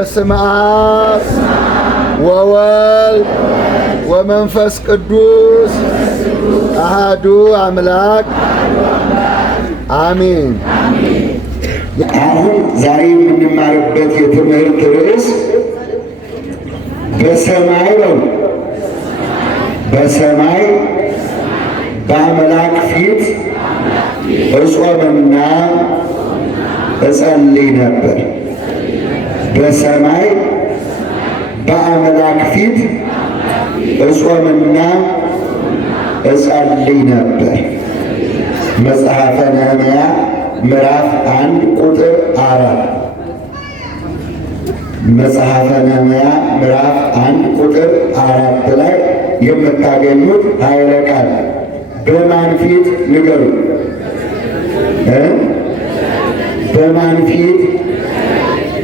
በስመ አብ ወወልድ ወመንፈስ ቅዱስ አሐዱ አምላክ አሜን። አሁን ዛሬ የምንማርበት የትምህርት ርዕስ በሰማይ ነው። በሰማይ በአምላክ ፊት እጾምና እጸልይ ነበር። በሰማይ በአምላክ ፊት እጾምና እጸልይ ነበር። መጽሐፈ ነህምያ ምዕራፍ 1 ቁጥር 4። መጽሐፈ ነህምያ ምዕራፍ 1 ቁጥር 4 ላይ የምታገኙት ኃይለ ቃል በማን ፊት ንገሩ? በማን ፊት?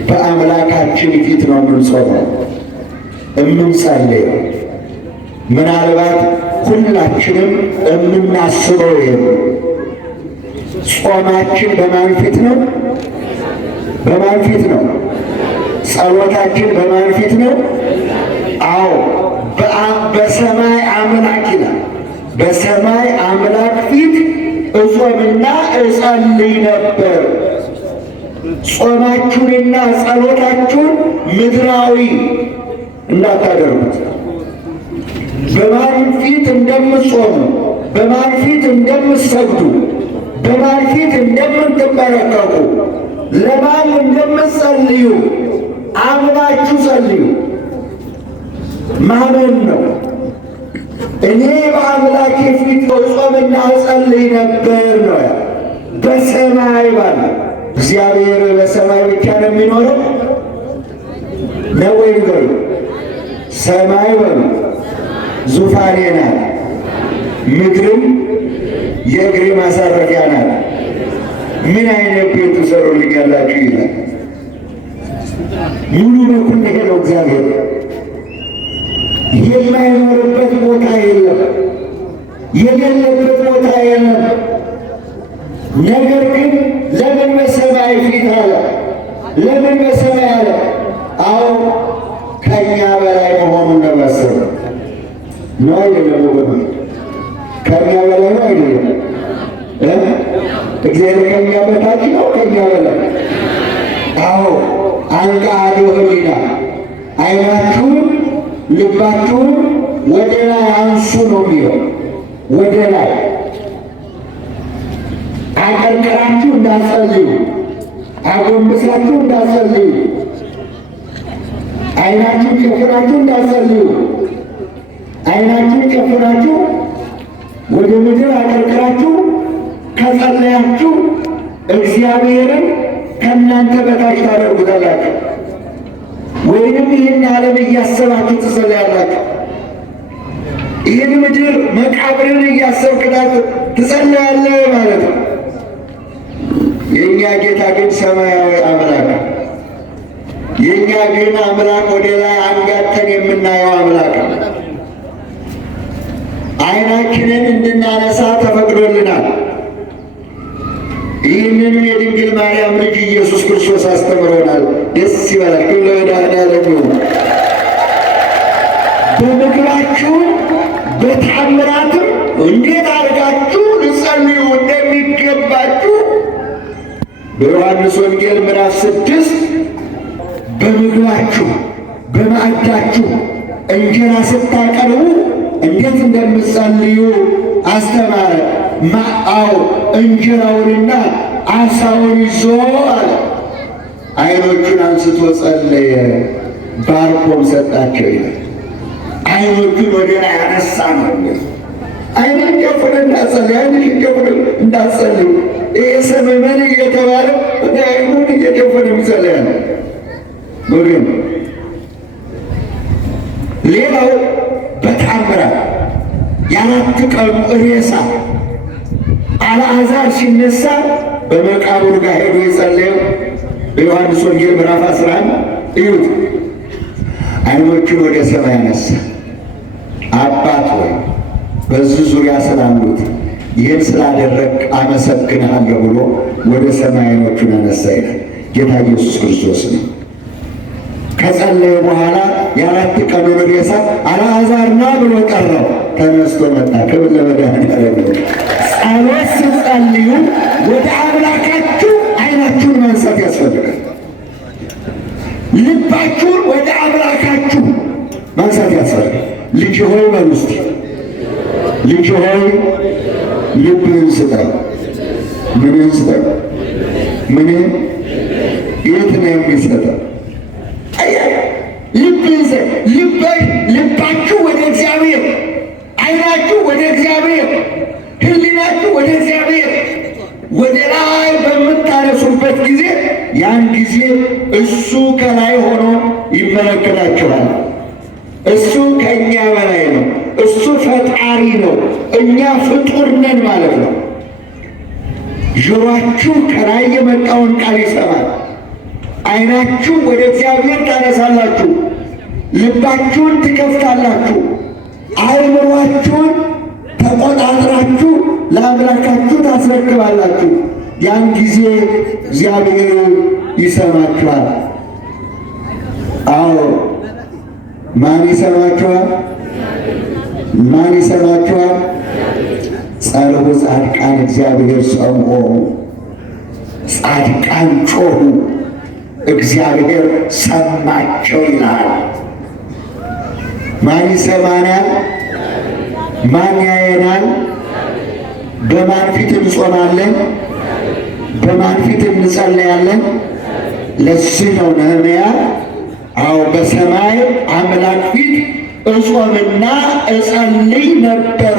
በአምላካችን ፊት ነው የምንጾመው የምንጸልየው። ምናልባት ሁላችንም የምናስበው ይሄ ጾማችን በማን ፊት ነው? በማን ፊት ነው? ጸሎታችን በማን ፊት ነው? አዎ በሰማይ አምላክ ይላል። በሰማይ አምላክ ፊት እጾምና እጸልይ ነበር። ጾማችሁንና ጸሎታችሁን ምድራዊ እንዳታደርጉት። በማን ፊት እንደምትጾሙ፣ በማን ፊት እንደምትሰግዱ፣ በማን ፊት እንደምትበረከኩ፣ ለማን እንደምትጸልዩ አምናችሁ ጸልዩ። ማመን ነው። እኔ በአምላኬ ፊት እጾምና እጸልይ ነበር ነው። በሰማይ ባለ እግዚአብሔር በሰማይ ብቻ ነው የሚኖረው ነው ወይ ንገሩ? ሰማይ በሉ ዙፋኔ ናት፣ ምድርም የእግሬ ማሳረፊያ ናት። ምን አይነት ቤት ትሰሩልኛላችሁ ይላል። ሙሉ በኩል ሄደው እግዚአብሔር የማይኖርበት ቦታ የለም፣ የሌለበት ቦታ የለም። ነገር ግን ለምን በሰማይ ፊት አለ? ለምን በሰማይ አለ? አዎ ከእኛ በላይ መሆኑን ለማሰብ ነው። አይደለም ወገኖች? ከእኛ በላይ ነው አይደለም? እግዚአብሔር ከእኛ በታች ነው? ከእኛ በላይ? አዎ አንቃዶ ህሊና አይናችሁን ልባችሁን ወደ ላይ አንሱ ነው የሚለው። ወደ ላይ አቀርቅራችሁ እንዳትጸልዩ፣ አጎንብሳችሁ እንዳትጸልዩ፣ አይናችሁን ጨፍናችሁ እንዳትጸልዩ። አይናችሁን ጨፍናችሁ ወደ ምድር አቀርቅራችሁ ከጸለያችሁ እግዚአብሔርን ከእናንተ በታች ታደርጉታላችሁ። ወይንም ይህን ዓለም እያሰባችሁ ትጸለያላችሁ። ይህን ምድር መቃብርን እያሰብክታት ትጸለያለህ ማለት ነው። የእኛ ጌታ ግን ሰማያዊ አምላክ፣ የእኛ ግን አምላክ ወደ ላይ አንጋተን የምናየው አምላክ ነው። ዓይናችንን እንድናነሳ ተፈቅዶልናል። ይህንን የድንግል ማርያም ልጅ ኢየሱስ ክርስቶስ አስተምሮናል። ደስ ይበላችሁ። ለመድኃኔዓለም በምግባችሁ በታምራትም እንዴት አድርጋችሁ ልጸልዩ እንደሚገባችሁ በዮሐንስ ወንጌል ምዕራፍ 6 በምግባችሁ በማዕዳችሁ እንጀራ ስታቀርቡ እንዴት እንደምትጸልዩ አስተማረ። አዎ እንጀራውንና ዓሣውን ይዞ አለ ዓይኖቹን አንስቶ ጸለየ፣ ባርኮም ሰጣቸው ይላል። ዓይኖቹን ወደ ላይ አነሳ ነው። ዓይንን ጨፍን እንዳትጸልዩ፣ ዓይንን ጨፍን እንዳትጸልዩ። ይሄ ሰመመን እየተባለ ወደ ዓይኑን እየጨፈነ ይጸልያል ወገን። ሌላው በታምራት የአራት ቀኑ ሬሳ አልዓዛር ሲነሳ በመቃብሩ ጋር ሄዶ የጸለየው በዮሐንስ ወንጌል ምዕራፍ 11 እዩት። ዓይኖቹን ወደ ሰማይ አነሳ። አባት ሆይ በዚህ ዙሪያ ስላሉት ይህን ስላደረግ አመሰግንሃለሁ ብሎ ወደ ሰማይ ዓይኖቹን አነሳ ይላል። ጌታ ኢየሱስ ክርስቶስ ነው። ከጸለየ በኋላ የአራት ቀኑን ሬሳ አልዓዛር ና ብሎ ጠራው። ተነስቶ መጣ። ክብር ለመድኃኒዓለም። ጸሎት ስትጸልዩ ወደ አምላካችሁ ዓይናችሁን ማንሳት ያስፈልጋል። ልባችሁን ወደ አምላካችሁ ማንሳት ያስፈልጋል። ልጅ ሆይ በሉ እስቲ፣ ልጅ ሆይ ልብህን ስጠኝ። ምንህን ስጠኝ? ምንህን? የት ነው የሚሰጠው? ልባችሁ ወደ እግዚአብሔር፣ ዓይናችሁ ወደ እግዚአብሔር፣ ሕሊናችሁ ወደ እግዚአብሔር ወደ ላይ በምታነሱበት ጊዜ ያን ጊዜ እሱ ከላይ ሆኖ ይመለከታችኋል። እሱ ከእኛ በላይ ነው። እሱ ፈጣሪ ነው። እኛ ፍጡር ነን ማለት ነው። ጆሮአችሁ ከላይ የመጣውን ቃል ይሰማል። ዓይናችሁ ወደ እግዚአብሔር ታነሳላችሁ። ልባችሁን ትከፍታላችሁ። አእምሯችሁን ተቆጣጥራችሁ ለአምላካችሁ ታስረክባላችሁ። ያን ጊዜ እግዚአብሔር ይሰማችኋል። አዎ፣ ማን ይሰማችኋል? ማን ይሰማችኋል? ጸርሑ ጻድቃን እግዚአብሔር ሰምዖ፣ ጻድቃን ጮኹ እግዚአብሔር ሰማቸው ይላል። ማን ይሰማናል? ማን ያየናል? በማን ፊት እንጾማለን? በማን ፊት እንጸለያለን? ለዚህ ነው ነህምያ አዎ በሰማይ አምላክ ፊት እጾምና እጸልይ ነበረ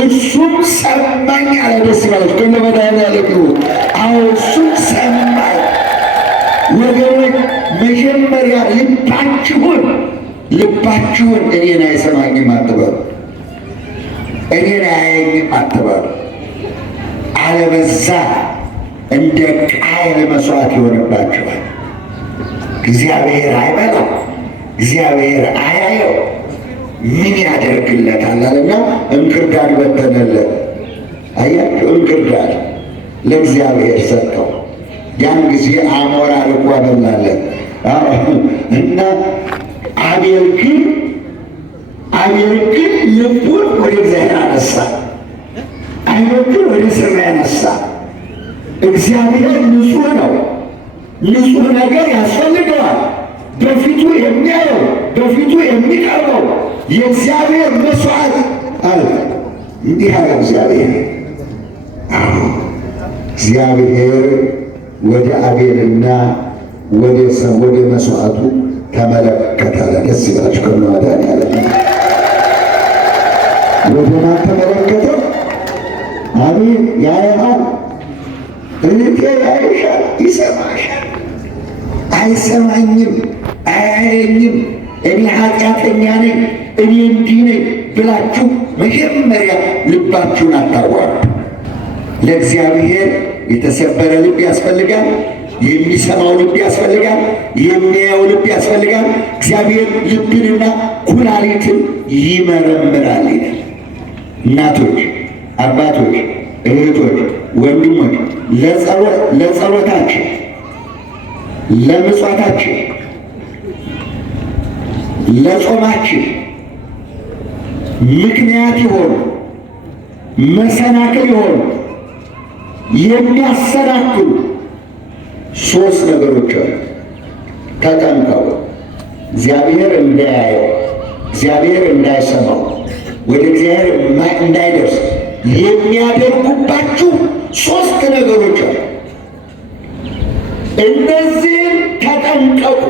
እሱም ሰማኝ አለ። ደስ ይበላችሁ። ከነ መድኃኒዓለም ይሁን። አዎ እሱም ሰማኝ። ወገኖች መጀመሪያ ልባችሁን እኔን አይሰማኝም አትበሉ፣ እኔን አያየኝም አትበሉ። አለበዛ እንደ ቃየል መስዋዕት ይሆንባችኋል። እግዚአብሔር አይበላው፣ እግዚአብሔር አያየው፣ ምን ያደርግለታል አለና እንክርዳድ በተነለት። አያችሁ፣ እንክርዳድ ለእግዚአብሔር ሰጠው። ያን ጊዜ አሞራ ልኳ በላለት እና አቤል ግን ልቡን ወደ እግዚአብሔር አነሳ፣ ዓይኖቹን ወደ ሰማይ አነሳ። እግዚአብሔር ንጹሕ ነው። ንጹሕ ነገር ያስፈልገዋል። በፊቱ የሚያየው በፊቱ የሚቀርበው የእግዚአብሔር መስዋዕት አለ። እንዲህ አለ እግዚአብሔር። እግዚአብሔር ወደ አቤልና ወደ መስዋዕቱ ተመለከተ። ደስ ይበላችሁ። ከነ መድኃኒዓለም ወደ ማን ተመለከተ? አቤል ያየሃል፣ እህቴ ያይሻል፣ ይሰማሻል። አይሰማኝም፣ አያየኝም፣ እኔ ኃጢአተኛ ነኝ፣ እኔ እንዲህ ነኝ ብላችሁ መጀመሪያ ልባችሁን አታዋርዱ። ለእግዚአብሔር የተሰበረ ልብ ያስፈልጋል። የሚሰማው ልብ ያስፈልጋል። የሚያየው ልብ ያስፈልጋል። እግዚአብሔር ልብንና ኩላሊትን ይመረምራል ይላል። እናቶች፣ አባቶች፣ እህቶች፣ ወንድሞች ለጸሎታችን፣ ለምጽዋታችን፣ ለጾማችን ምክንያት የሆኑ መሰናክል የሆኑ የሚያሰናክሉ ሶስት ነገሮች አሉ። ተጠንቀቁ። እግዚአብሔር እንዳያየው፣ እግዚአብሔር እንዳይሰማው፣ ወደ እግዚአብሔር እንዳይደርስ የሚያደርጉባችሁ ሶስት ነገሮች አሉ። እነዚህን ተጠንቀቁ፣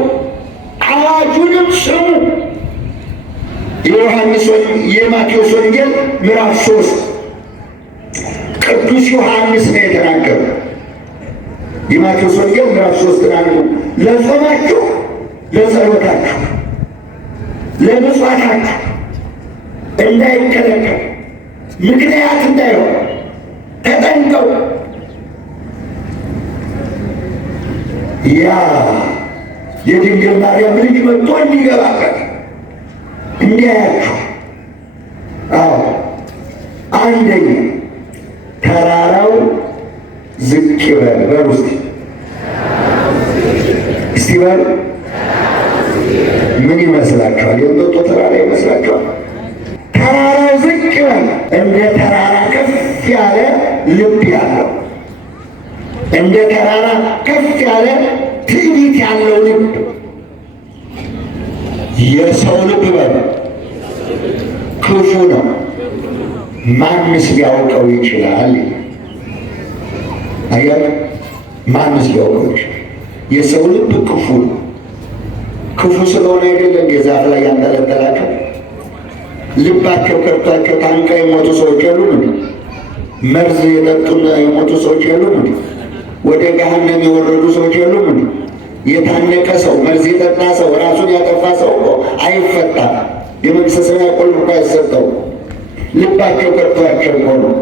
አዋጁንም ስሙ። የማቴዎስ ወንጌል ምዕራፍ 3 ቅዱስ ዮሐንስ ነው የተናገረው። የማቴዎስ ወንጌል ምዕራፍ 3 ነው። ለጾማችሁ፣ ለጸሎታችሁ፣ ለምጽዋታችሁ እንዳይከለከል ምክንያት እንዳይሆን ተጠንቀቁ። ያ የድንግል ማርያም ልጅ መጥቶ እንዲገባበት እንዲያያችሁ። አዎ አንደኛ ተራራው ዝቅ ይበል። በሉ እስቲ በሉ ምን ይመስላችኋል? የእንጦጦ ተራራ ይመስላችኋል? ተራራው ዝቅ ይላል፣ እንደ ተራራ ከፍ ያለ ልብ ያለው፣ እንደ ተራራ ከፍ ያለ ትዕቢት ያለው ልብ። የሰው ልብ በል ክፉ ነው፣ ማንስ ሊያውቀው ይችላል? አያል ማንስ ሊያውቀው ይችላል? የሰው ልብ ክፉ ነው። ክፉ ስለሆነ አይደለም የዛፍ ላይ ያንጠለጠላቸው። ልባቸው ከርቷቸው ታንቀው የሞቱ ሰዎች የሉም? መርዝ የጠጡና የሞቱ ሰዎች የሉም? ወደ ገሃነም የወረዱ ሰዎች የሉም? የታነቀ ሰው፣ መርዝ የጠጣ ሰው፣ ራሱን ያጠፋ ሰው እኮ አይፈታም። የመንግሥተ ሰማያት ቁልፍ እኮ አይሰጠው። ልባቸው ከርቷቸው እኮ ነው።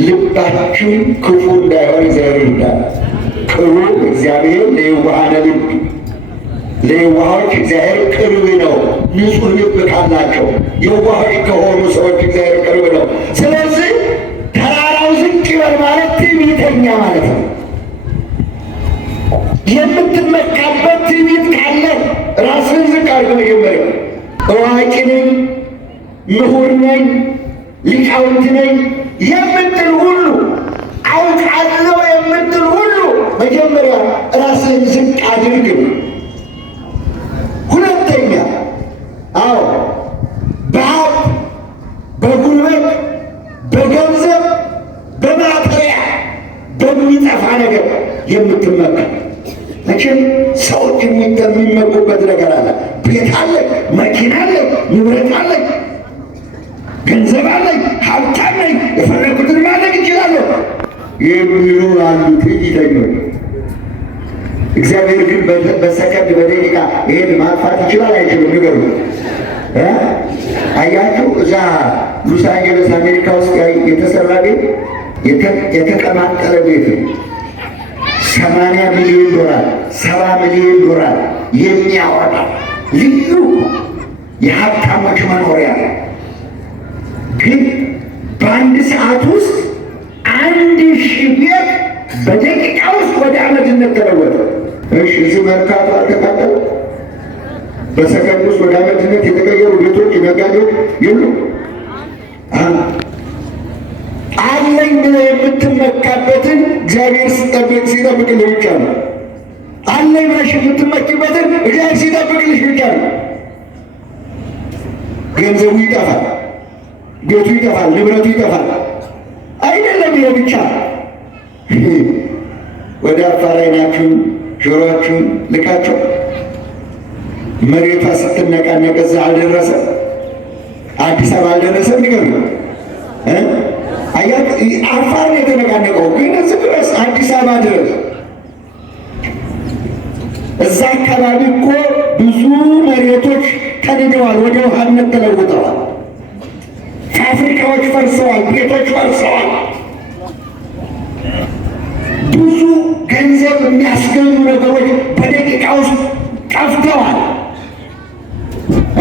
ልባችሁ ክፉ እንዳይሆን እግዚአብሔር ይርዳል። ቅርቡ እግዚአብሔር ለየዋሃነ ልብ፣ ለየዋሆች እግዚአብሔር ቅርብ ነው። ንጹሕ ልብ ካላቸው የዋሆች ከሆኑ ሰዎች እግዚአብሔር ቅርብ ነው። ስለዚህ ተራራው ዝቅ ይበል ማለት ትዕቢተኛ ማለት ነው። የምትመካበት ትዕቢት ካለ ራስን ዝቅ አድርገህ መጀመሪያ አዋቂ ነኝ፣ ምሁር ነኝ፣ ሊቃውንት ነኝ የምትል ሁሉ፣ አውቃለሁ የምትል ሁሉ መጀመሪያ ራስን ዝቅ አድርግ። ሁለተኛ አዎ በሀብት በጉልበት በገንዘብ በማጥሪያ በሚጠፋ ነገር የምትመካ መቼም ሰዎች የሚመኩበት ነገር አለ። ቤት አለ፣ መኪና አለ፣ ንብረት አለ፣ ገንዘብ አለኝ፣ ሀብታም ነኝ፣ የፈለኩትን ማድረግ እችላለሁ የሚሉ አሉ ትዕቢተኞች። እግዚአብሔር ግን በሰከንድ በደቂቃ ይሄን ማጥፋት ይችላል አይችልም? ንገሩ። አያችሁ እዛ ሎስ አንጀለስ አሜሪካ ውስጥ የተሰራ ቤት የተቀማጠለ ቤት ነው። 80 ሚሊዮን ዶላር 70 ሚሊዮን ዶላር የሚያወጣ ልዩ የሀብታሞች መኖሪያ ግን በአንድ ሰዓት ውስጥ 1000 ቤት በደቂቃ ውስጥ ወደ አመድነት ተለወጠ። እሺ እዚህ መርካቶ አልተቃጠለ? በሰከንድ ውስጥ ወደ አመድነት የተቀየሩ ቤቶች ነጋዴዎች የሉም? አለኝ ብለህ የምትመካበትን እግዚአብሔር ሲጠብቅልህ ብቻ ነው። አለኝ ብለሽ የምትመኪበትን እግዚአብሔር ሲጠብቅልሽ ብቻ ነው። ገንዘቡ ይጠፋል፣ ቤቱ ይጠፋል፣ ንብረቱ ይጠፋል። አይደለም ይሄ ብቻ። ወደ አፋር ዓይናችሁን ጆሮአችሁን ልካቸው። መሬቷ ስትነቃነቅ እዛ አልደረሰም፣ አዲስ አበባ አልደረሰም። ንገሩ። አፋር ነው የተነቃነቀው፣ ግን እዚህ ድረስ አዲስ አበባ ድረስ። እዛ አካባቢ እኮ ብዙ መሬቶች ተንደዋል፣ ወደ ውሃነት ተለውጠዋል። ፋብሪካዎች ፈርሰዋል፣ ቤቶች ፈርሰዋል። ብዙ ገንዘብ የሚያስገኙ ነገሮች በደቂቃ ውስጥ ጠፍተዋል።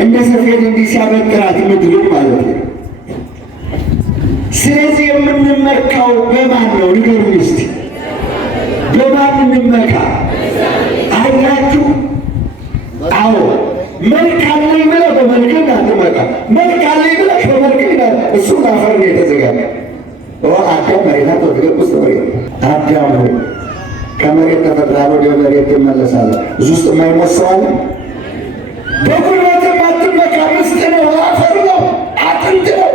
እንደ ሰፌድ እንዲህ ሲያበጥራት ምድር ማለት ነው። ስለዚህ የምንመካው በማን ነው? ንገሩኝ እስቲ። በማን እንመካ? አያችሁ? አዎ መልክ አለኝ ብለህ በመልክ እንዳትመካ። መልክ አለኝ ብለህ በመልክ እሱ አፈር ነው የተዘጋጀ። አዳም መሬት ወደገብ ውስጥ መሬት አዳም ሆይ ከመሬት ተፈጥረሃል፣ ወደ መሬት ትመለሳለህ። እዚህ ውስጥ የማይሞት ሰው አለ? በጉልበትም አትመካ። ምስጥ ነው፣ አፈር ነው፣ አጥንት ነው።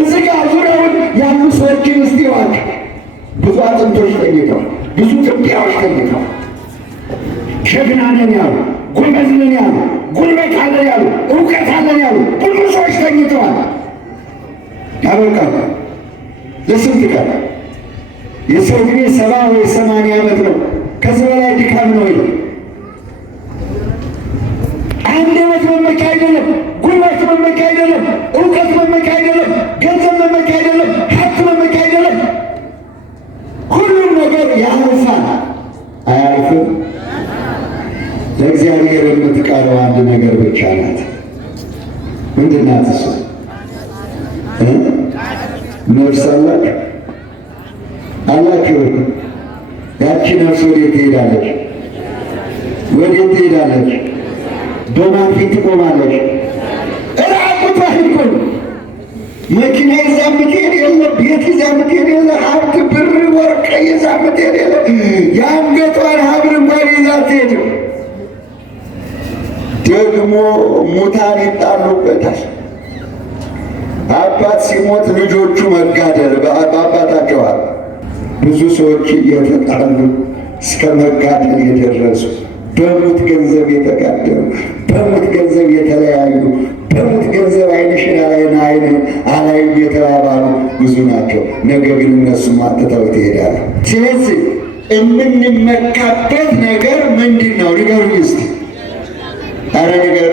እዚህ ጋር ዙሪያውን ያሉ ሰዎችን እስቲ ዋል። ብዙ አጥንቶች ተኝተዋል፣ ብዙ ትቢያዎች ተኝተዋል። ጀግና ነን ያሉ፣ ጎበዝ ነን ያሉ፣ ጉልበት አለን ያሉ፣ እውቀት አለን ያሉ ብዙ ሰዎች ተኝተዋል። ያበቃል። ለስንት ቀን? የሰው ዕድሜ 70 ወይ 80 ዓመት ነው። ከዚህ በላይ ድካም ነው። አንድ ዓመት መመኪያ አይደለም፣ ጉልበት መመኪያ አይደለም፣ እውቀት መመኪያ አይደለም፣ ገንዘብ መመኪያ አይደለም፣ ሀብት መመኪያ አይደለም። ሁሉም ነገር ያልፋል። አያልፍም? ለእግዚአብሔር የምትቀረው አንድ ነገር ብቻ ናት። ምንድን ናት እሱ? ነፍስ አላችሁ አላችሁ። ያቺ ነፍስ ወዴት ትሄዳለች? ወዴት ትሄዳለች? በማን ፊት ትቆማለች? ራቁቷን እኮ ነው። መኪና ይዛ የምትሄድ የለ፣ ቤት ይዛ የምትሄድ የለ፣ ሀብት ብር ወርቅ ይዛ የምትሄድ የለ። የአንገቷን ሀብል እንኳን ይዛ አትሄድም። ደግሞ ሙታን ይጣሉበታል። አባት ሲሞት ልጆቹ መጋደል በአባታቸው ብዙ ሰዎች እየተጣሉ እስከ መጋደል የደረሱ፣ በሙት ገንዘብ የተጋደሉ፣ በሙት ገንዘብ የተለያዩ፣ በሙት ገንዘብ ዓይንሽን አላይን ዓይን አላዩ የተባባሉ ብዙ ናቸው። ነገር ግን እነሱም አትተውት ይሄዳሉ። ስለዚህ የምንመካበት ነገር ምንድን ነው? ንገሩኝ እስቲ። ኧረ ንገሩ።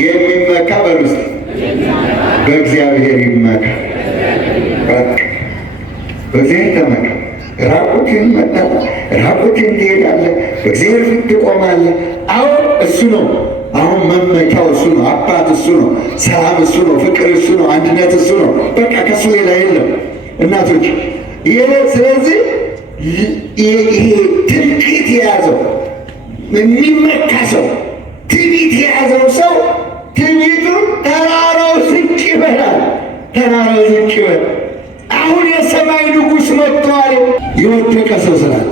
የሚመካ በሉ እስቲ። በእግዚአብሔር ይመካ። በእግዚአብሔር ተመካ። ራቁትን መጣ፣ ራቁትን ትሄዳለህ፣ በእግዚአብሔር ፊት ትቆማለህ። አሁን እሱ ነው። አሁን መመኪያው እሱ ነው። አባት እሱ ነው። ሰላም እሱ ነው። ፍቅር እሱ ነው። አንድነት እሱ ነው። በቃ ከሱ ሌላ የለም እናቶች። ስለዚህ ይሄ ትምክህት የያዘው የሚመካ ሰው፣ ትዕቢት የያዘው ሰው ትዕቢቱ ተራራው ዝቅ ይበላል። ተራራው ዝቅ ይበላል። አሁን የሰማይ ንጉሥ መጥተዋል። የወደቀ ሰው ስላለ፣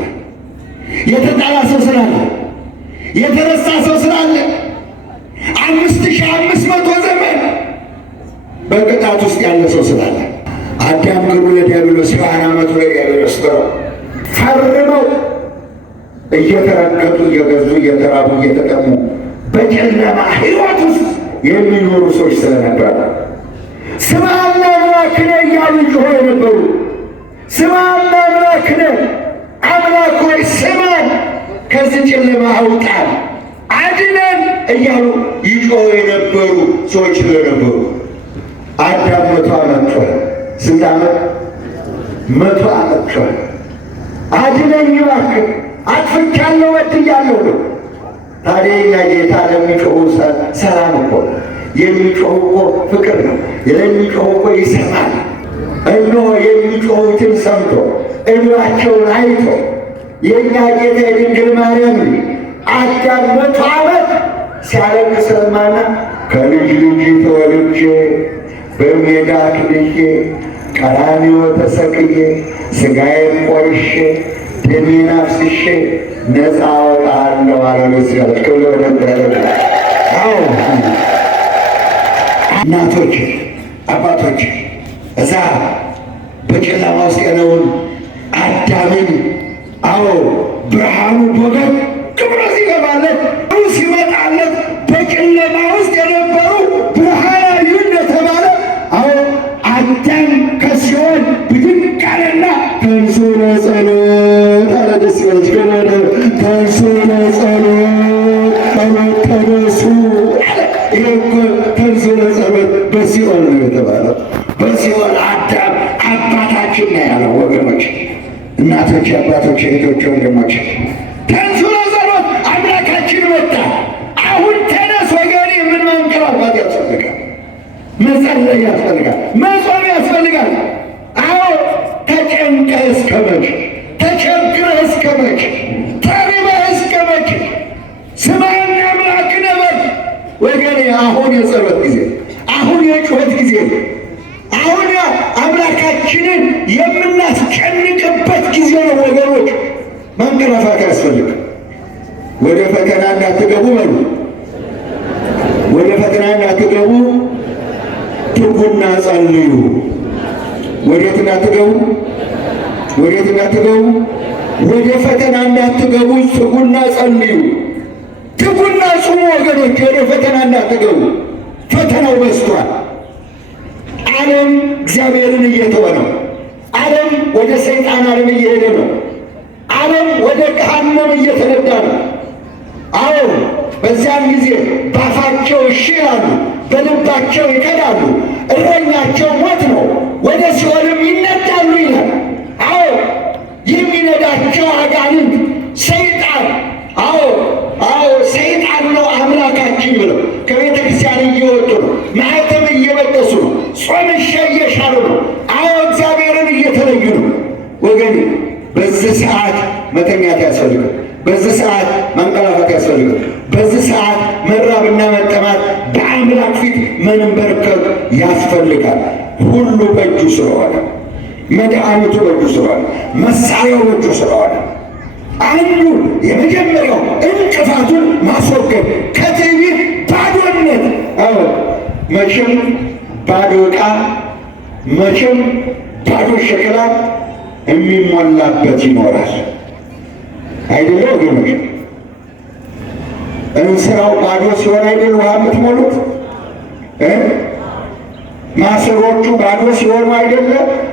የተጣላ ሰው ስላለ፣ የተረሳ ሰው ስላለ 5500 ዘመን በቅጣት ውስጥ ያለ ሰው ስላለ አዳም ግሩ ለዲያብሎስ 20 ዓመቱ ለዲያብሎስ ፈርመው እየተረገጡ እየገዙ እየተራቡ እየተጠሙ በጨለማ ሕይወት ውስጥ የሚኖሩ ሰዎች ስለነበረ ስምዐነ አምላክነ እያሉ ጮኸው የነበሩ ስምዐነ አምላክነ፣ አምላክ ሆይ ስማን፣ ከዚህ ጨለማ አውጣን፣ አድነን እያሉ ይጮኸው የነበሩ ሰዎች ስለነበሩ አዳም 100 ዓመት ጮኸ። ስንት ዓመት? 100 ዓመት ጮኸ። አድነኝ እባክህ፣ አጥፍቻለሁ፣ በድያለሁ ነው። ታዲያ የእኛ ጌታ ለሚጮኹ ሰላም እኮ የሚጮኹ እኮ ፍቅር ነው። የሚጮኹ እኮ ይሰማል። እነሆ የሚጮኹትን ሰምቶ እንባቸውን አይቶ የእኛ ጌታ የድንግል ማርያም አዳም 100 ዓመት ሲያለቅስ ሰማና ከልጅ ልጅ ተወልጄ በሜዳ ክልዬ ቀራንዮ ተሰቅዬ ሥጋዬን ቆርሼ ደሜን አፍስሼ ነፃ አወጣለሁ አለ። ሲያለች ክብለ ወደ እናቶች አባቶች እዛ በጨለማ ውስጥ ያለውን አዳምን ብርሃኑ ቦገን ክብረ ሲገባለት ሲመጣለት በጨለማ ውስጥ የነበሩ ብርሃናዊ እንደተባለ አዳም ከሲኦል ብድግ አለና ተንሥኡ ለጸሎት አለ። ደስ ይበልሽ። ተንሥኡ ለጸሎት ተነሱ አለ። ይሄ እኮ ተንሥኡ ለጸሎት በሲኦል ነው የተባለው። በሲኦል አዳም አባታችን ነው ያለው። ወገኖች፣ እናቶች፣ አባቶች፣ እህቶች፣ ወንድሞች ተንሥኡ ለጸሎት አምላካችን መጣ። አሁን ተነስ ወገኔ። ምን ማንቀላፋት ያስፈልጋል? መጸለይ ያስፈልጋል። መጾም ያስፈልጋል። ተጨንቀህ እስከ መቼ? ተቸግረህ እስከ መቼ? ተርበህ እስከ መቼ? ስምዐነ አምላክነ በል ወገኔ። አሁን የጸሎት ጊዜ፣ አሁን የጩኸት ጊዜ፣ አሁን አምላካችንን የምናስጨንቅበት ጊዜ ነው ወገኖች። ማንቀላፋት ያስፈልግ። ወደ ፈተና እንዳትገቡ በሉ። ወደ ፈተና እንዳትገቡ ትጉና ጸልዩ። ወዴት እንዳትገቡ? ወዴት እንዳትገቡ? ወደ ፈተና እንዳትገቡ ትጉና ጸልዩ። ትጉና ጹሙ ወገኖች። ወደ ፈተና እንዳትገቡ። ፈተናው በዝቷል። ዓለም እግዚአብሔርን እየተወ ነው። ዓለም ወደ ሰይጣን ዓለም እየሄደ ነው። ዓለም ወደ ገሃነም እየተነዳ ነው። በዚያን ጊዜ ባፋቸው እሺ ይላሉ፣ በልባቸው ይከዳሉ። እረኛቸው ሞት ነው፣ ወደ ሲኦልም ይነዳሉ ይላል። የሚነዳቸው አጋንንት ሰይጣን ሰይጣን ነው አምላካችን ብለው ከቤተ ክርስቲያን እየወጡ ነው። ማኅተም እየበጠሱ ነው። ጾም እየሻሩ ነው። እግዚአብሔርን እየተለዩ ነው። ወገን በዚህ ሰዓት መተኛት ያስፈልጋል። በዚህ ሰዓት መንቀላፋት ያስፈልጋል። በዚህ ሰዓት መንበርከክ ያስፈልጋል። ሁሉ በእጁ ስለሆነ፣ መድኃኒቱ በእጁ ስለሆነ፣ መሳሪያው በእጁ ስለሆነ አንዱ የመጀመሪያው እንቅፋቱን ማስወገድ ከትዕቢት ባዶነት። መቼም ባዶ ዕቃ መቼም ባዶ ሸክላ የሚሞላበት ይኖራል አይደለ ወገኖች? እንስራው ባዶ ሲሆን አይደል ውሃ የምትሞሉት? ማሰሮቹ ባዶ ሲሆኑ አይደለ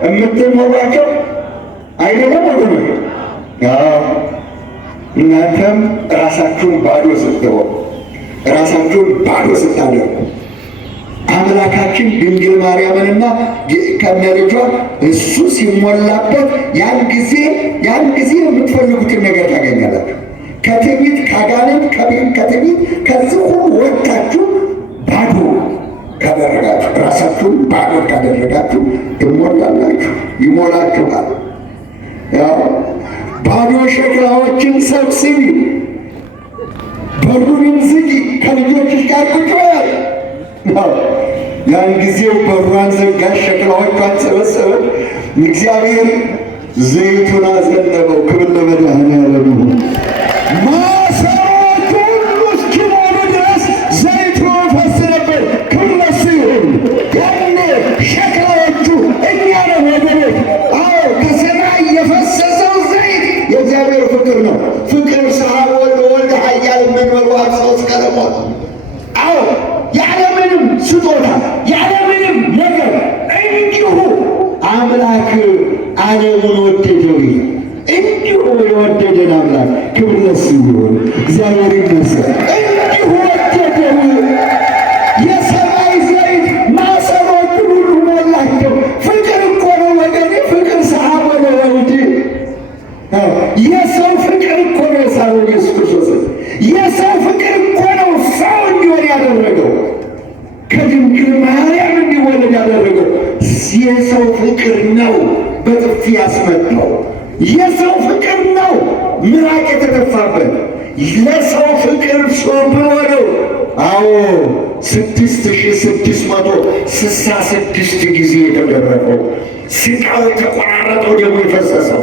የምትሞሏቸው? አይደለም ወገኖች? እናንተም ራሳችሁን ባዶ ስትሆኑ፣ ራሳችሁን ባዶ ስታደርጉ አምላካችን ድንግል ማርያምንና ከነልጇ እሱ ሲሞላበት ያን ጊዜ የምትፈልጉትን ነገር ታገኛላችሁ። ከትዕቢት ከአጋንንት ከትዕቢት ከዚህ ሁሉ ወጥታችሁ ባዶ ካደረጋችሁ፣ ራሳችሁን ባዶ ካደረጋችሁ ትሞላላችሁ፣ ይሞላችኋል። ያው ባዶ ሸክላዎችን ሰብስቢ፣ በሩንም ዝጊ፣ ከልጆችሽ ጋር ቁጭ በይ። ያን ጊዜ በሯን ዘጋች፣ ሸክላዎቿን ሰበሰበች። እግዚአብሔር ዘይቱን አዘነበው። ክብር ለመድኃኔዓለም ይሁን። ማሰሮቹ ሁሉ እስኪሞሉ ድረስ ዘይቱ ፈስ ነበር። ክብር ለእሱ ይሁን። ያኔ ሸክላዎቹ እኛ ነን ወገኖች። አዎ ከሰማይ የፈሰሰው ዘይት የእግዚአብሔር ፍቅር ነው። ፍቅር ሰሐቦ ለወልድ ኃያል መንበሩ አብጽሖ እስከ ለሞት። አዎ ያለምንም ስጦታ ያለምንም ነገር እንዲሁ አምላክ ዓለሙን ወደደው። እንዲሁ የወደደን አምላክ ክብር ለእሱ ይሁን። እግዚአብሔር ይመስገን። እንዲሁ ወደደው። የሰማይ ዘይት ማሰሮቹን ሁሉ ሞላቸው። ፍቅር እኮ ነው ወገኔ። ፍቅር ሰሐቦ ለወልድ የሰው ፍቅር እኮ ነው የሳበው ኢየሱስ ክርስቶስ። የሰው ፍቅር እኮ ነው ሰው እንዲሆን ያደረገው፣ ከድንግል ማርያም እንዲወለድ ያደረገው የሰው ፍቅር ነው። በጥፊ ያስመታው የሰው ፍቅር ነው። ምራቅ የተደፋበት ለሰው ፍቅር ብሎ ነው። አዎ 6666 ጊዜ የተደረገው ስቃው የተቆራረጠው ደግሞ የፈሰሰው።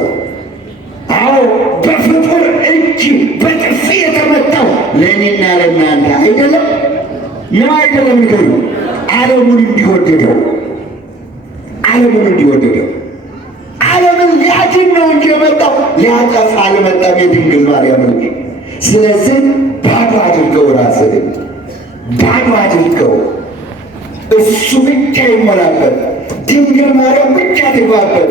አዎ በፍጡር እጅ በጥፊ የተመታው ለእኔና ለእናንተ አይደለም ነው አይደለም? ንገሩ። ዓለሙን እንዲወደደው ዓለምን ሊያድን ነው እንጂ የመጣው ሊያጠፋ አልመጣም። የድንግል ማርያም እንጂ። ስለዚህ ባዶ አድርገው፣ ራስህን ባዶ አድርገው። እሱ ብቻ ይሞላበት፣ ድንግል ማርያም ብቻ ትግባበት።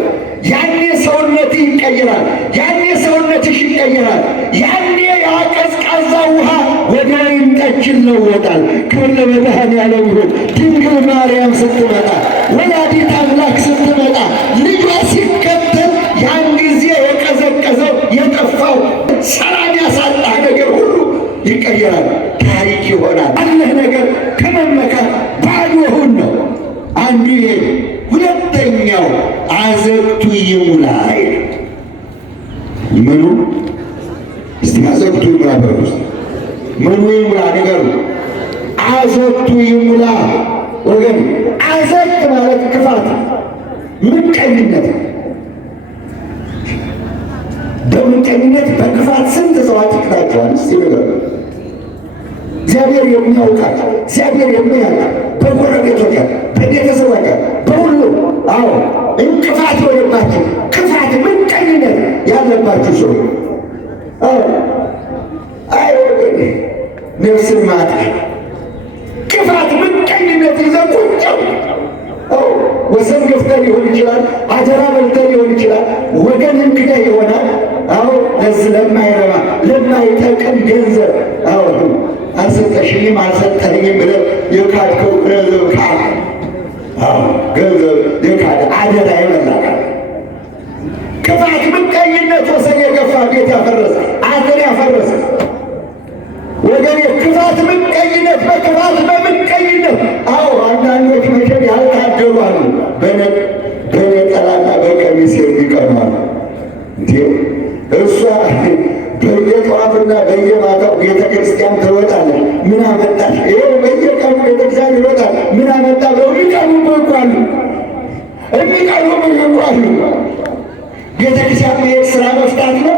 ያኔ ሰውነትህ ይቀየራል። ያኔ ሰውነትሽ ይቀየራል። ያኔ ያ ቀዝቃዛ ውሃ ወደ ወይን ጠጅ ይለወጣል። ክብር ለመድኃኔዓለም ይሁን። ድንግል ማርያም ስትመጣ፣ ወላዲተ አምላክ ስትመጣ፣ ልጇ ሲከተል ያን ጊዜ የቀዘቀዘው የጠፋው ሰላም ያሳጣ ነገር ሁሉ ይቀየራል። ታሪክ ይሆናል። አለህ ነገር ከመመካት ባዶህን ነው። አንዱ ይሄ። ሁለተኛው አዘቅቱ ይሙላ። ምኑ? እስቲ አዘቅቱ ይሙላ በውስጥ ምኑ ይሙላ ነገሩ? አዘቅቱ ይሙላ ወገን። አዘቅት ማለት ክፋት፣ ምቀኝነት። በምቀኝነት በክፋት ስንት ሰው አጥቅታችኋል? እስቲ ነገር እግዚአብሔር የሚያውቃል፣ እግዚአብሔር የሚያውቃል። በጎረቤቶች በቤተሰቦች በሁሉ አዎ እንቅፋት የሆነባችሁ ክፋት፣ ምቀኝነት ያለባችሁ ሰው አይ ወገኔ ነፍስን ማጣት፣ ክፋት፣ ምቀኝነት ይዘህ ቁጭ ወሰን ገፍተህ ሊሆን ይችላል፣ አጀራ በልተህ ሊሆን ይችላል፣ ወገንን ክደህ ይሆናል። አዎ ለዚህ ለማይረባ ለማይጠቅም ገንዘብ አዎ አልሰጠሽኝም አልሰጠኝም ብለህ የካድከው ገንዘብ ካለ ገንዘብ የካደ አደራ ይበላል። ክፋት፣ ምቀኝነት ወሰን የገፋ ቤት ያፈረሰ አገር ያፈረሰ ወገኔ። ክፋት፣ ምቀኝነት በክፋት በምቀኝነት አዎ አንዳንዶች መቼም ያልታደሉ አሉ። በነጠላና በቀሚስ የሚቀሩ አሉ። እንዴ እሷ በየጠዋቱና በየማታው ቤተ ክርስቲያን ትወጣለች። ምን አመጣሽ? ይኸው በየቀኑ ቤተ ክርስቲያን ይወጣል። ምን ምን አመጣ ብለው የሚቀሩ እኮ አሉ። ቤተክርስቲያን መሄድ ስራ መፍታት ነው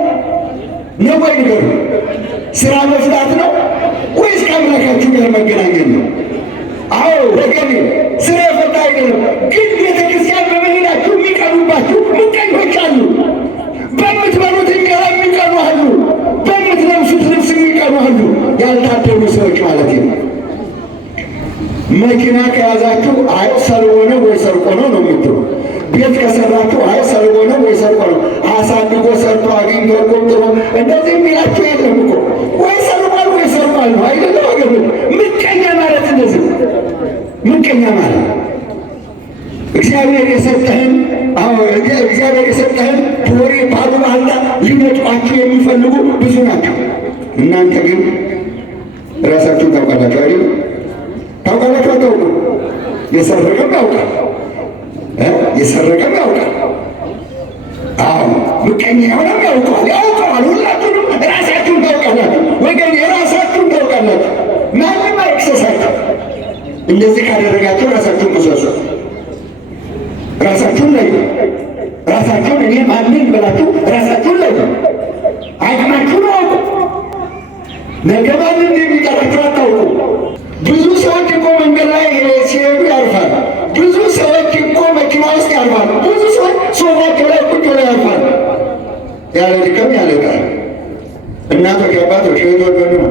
ወይ ንገሩ? ስራ መፍታት ነው ወይስ ከአምላካችሁ ጋር መገናኘት ነው? አዎ ወገኔ፣ ስራ የፈታ አይደለም። ግን ቤተክርስቲያን በመሄዳችሁ የሚቀኑባችሁ ምቀኞች አሉ። በምትበሉት እንጀራ የሚቀኑ አሉ። በምትለብሱት ልብስ የሚቀኑ አሉ። ያልታደሉ ሰዎች ማለት ነው። መኪና ከያዛችሁ አይ ሰርቆ ነው ወይ ሰርቆ ነው ነው የምትሉ። ቤት ከሰራችሁ አይ ሰርቆ ነው ወይ ሰርቆ ነው። አሳድጎ ሰርቶ አግኝቶ ቆጥሮ እንደዚህ የሚላችሁ የለም እኮ። ወይ ሰርቋል ወይ ሰርቋል ነው አይደለም ወገኖች? ምቀኛ ማለት እንደዚህ ምቀኛ ማለት እግዚአብሔር የሰጠህን እግዚአብሔር የሰጠህን ወሬ ባሉባልታ ሊነጥቋችሁ የሚፈልጉ ብዙ ናቸው። እናንተ ግን ራሳችሁን ታውቃላችሁ አይደል? ታውቃላችሁ አታውቁ? የሰረቀም ያውቃል፣ የሰረቀም ያውቃል። አዎ ምቀኛ የሆነም ያውቀዋል። ሁላችሁም ራሳችሁን ታውቃላችሁ ወገን፣ የራሳችሁን ታውቃላችሁ። ማንም አይክሰሳችሁ። እንደዚህ ካደረጋችሁ ራሳችሁን ቅሰሱ። ራሳችሁን ለዩ። ራሳችሁን እኔ ማንን ብላችሁ ራሳችሁን ለዩ። አቅማችሁን አውቁ። ነገ ማንን እንደሚጠራችሁ አታውቁ። ብዙ ሰዎች እኮ መንገድ ላይ ሲሄዱ ያርፋል። ብዙ ሰዎች እኮ መኪና ውስጥ ያርፋል። ብዙ ሰዎች ሶፋቸው ላይ ቁጭ ብለው ያርፋል። ያለ ድካም ያለ ጣር። እናቶች፣ አባቶች፣ እህቶች ነው።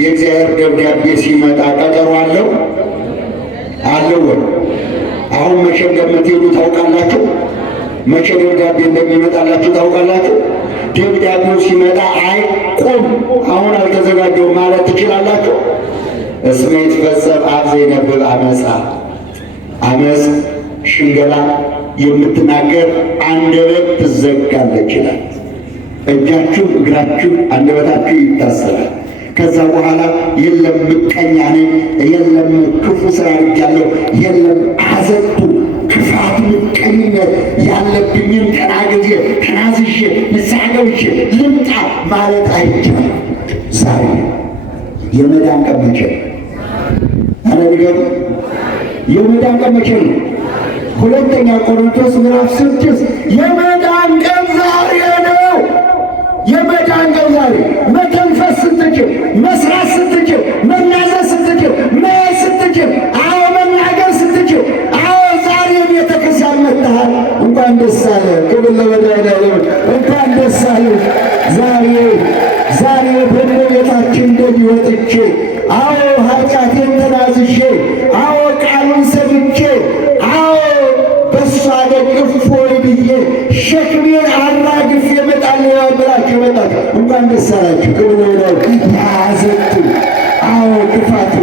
የእግዚአብሔር ደብዳቤ ሲመጣ ቀጠሮ አለው ወይ? አሁን መቼ እንደምትሄዱ ታውቃላችሁ? መቼ ደብዳቤ እንደሚመጣላችሁ ታውቃላችሁ? ደብዳቤው ሲመጣ አይ ቆም፣ አሁን አልተዘጋጀውም ማለት ትችላላችሁ? እስመ ይትፈጸም አፍ ዘይነብብ አመፃ። አመፅ ሽንገላ የምትናገር አንደበት ትዘጋለች ይላል። እጃችሁ፣ እግራችሁ፣ አንደበታችሁ ይታሰራል። ከዛ በኋላ የለም ምቀኛ ነኝ፣ የለም ክፉ ስራ አድርጌያለሁ፣ የለም አዘቱ ክፋት፣ ምቀኝነት ያለብኝን ተናግጄ ተናዝዤ ንስሐ ገብቼ ልምጣ ማለት አይቻልም። ዛሬ የመዳን ቀን መቼ ነው? አረጋግጡ። የመዳን ቀን መቼ ነው? ሁለተኛ ቆሮንቶስ ምዕራፍ 6 የመዳን ቀን ዛሬ ነው። የመዳን ቀን ዛሬ። መተንፈስ ስትችል፣ መስራት ስትችል፣ መናዘዝ ስትችል፣ መሄድ ስትችል፣ አዎ መናገር ስትችል፣ አዎ ዛሬ ቤተክርስቲያን መጥተሃል። እንኳን ደስ አለ። ክብር ለመድኃኒዓለም። እንኳን ደስ አለ። ዛሬ በእመቤታችን ደጅ ወጥቼ፣ አዎ ኃጢአቴን ተናዝዤ፣ አዎ ቃሉን ሰምቼ፣ አዎ በእሷ ደጅ እፎይ ብዬ ሸክሜን አራግፌ እመጣለሁ ብላችሁ መጣችሁ። እንኳን ደስ አላችሁ። ክብር ለመድኃኒዓለም። ያዘቱ አዎ ክፋቱ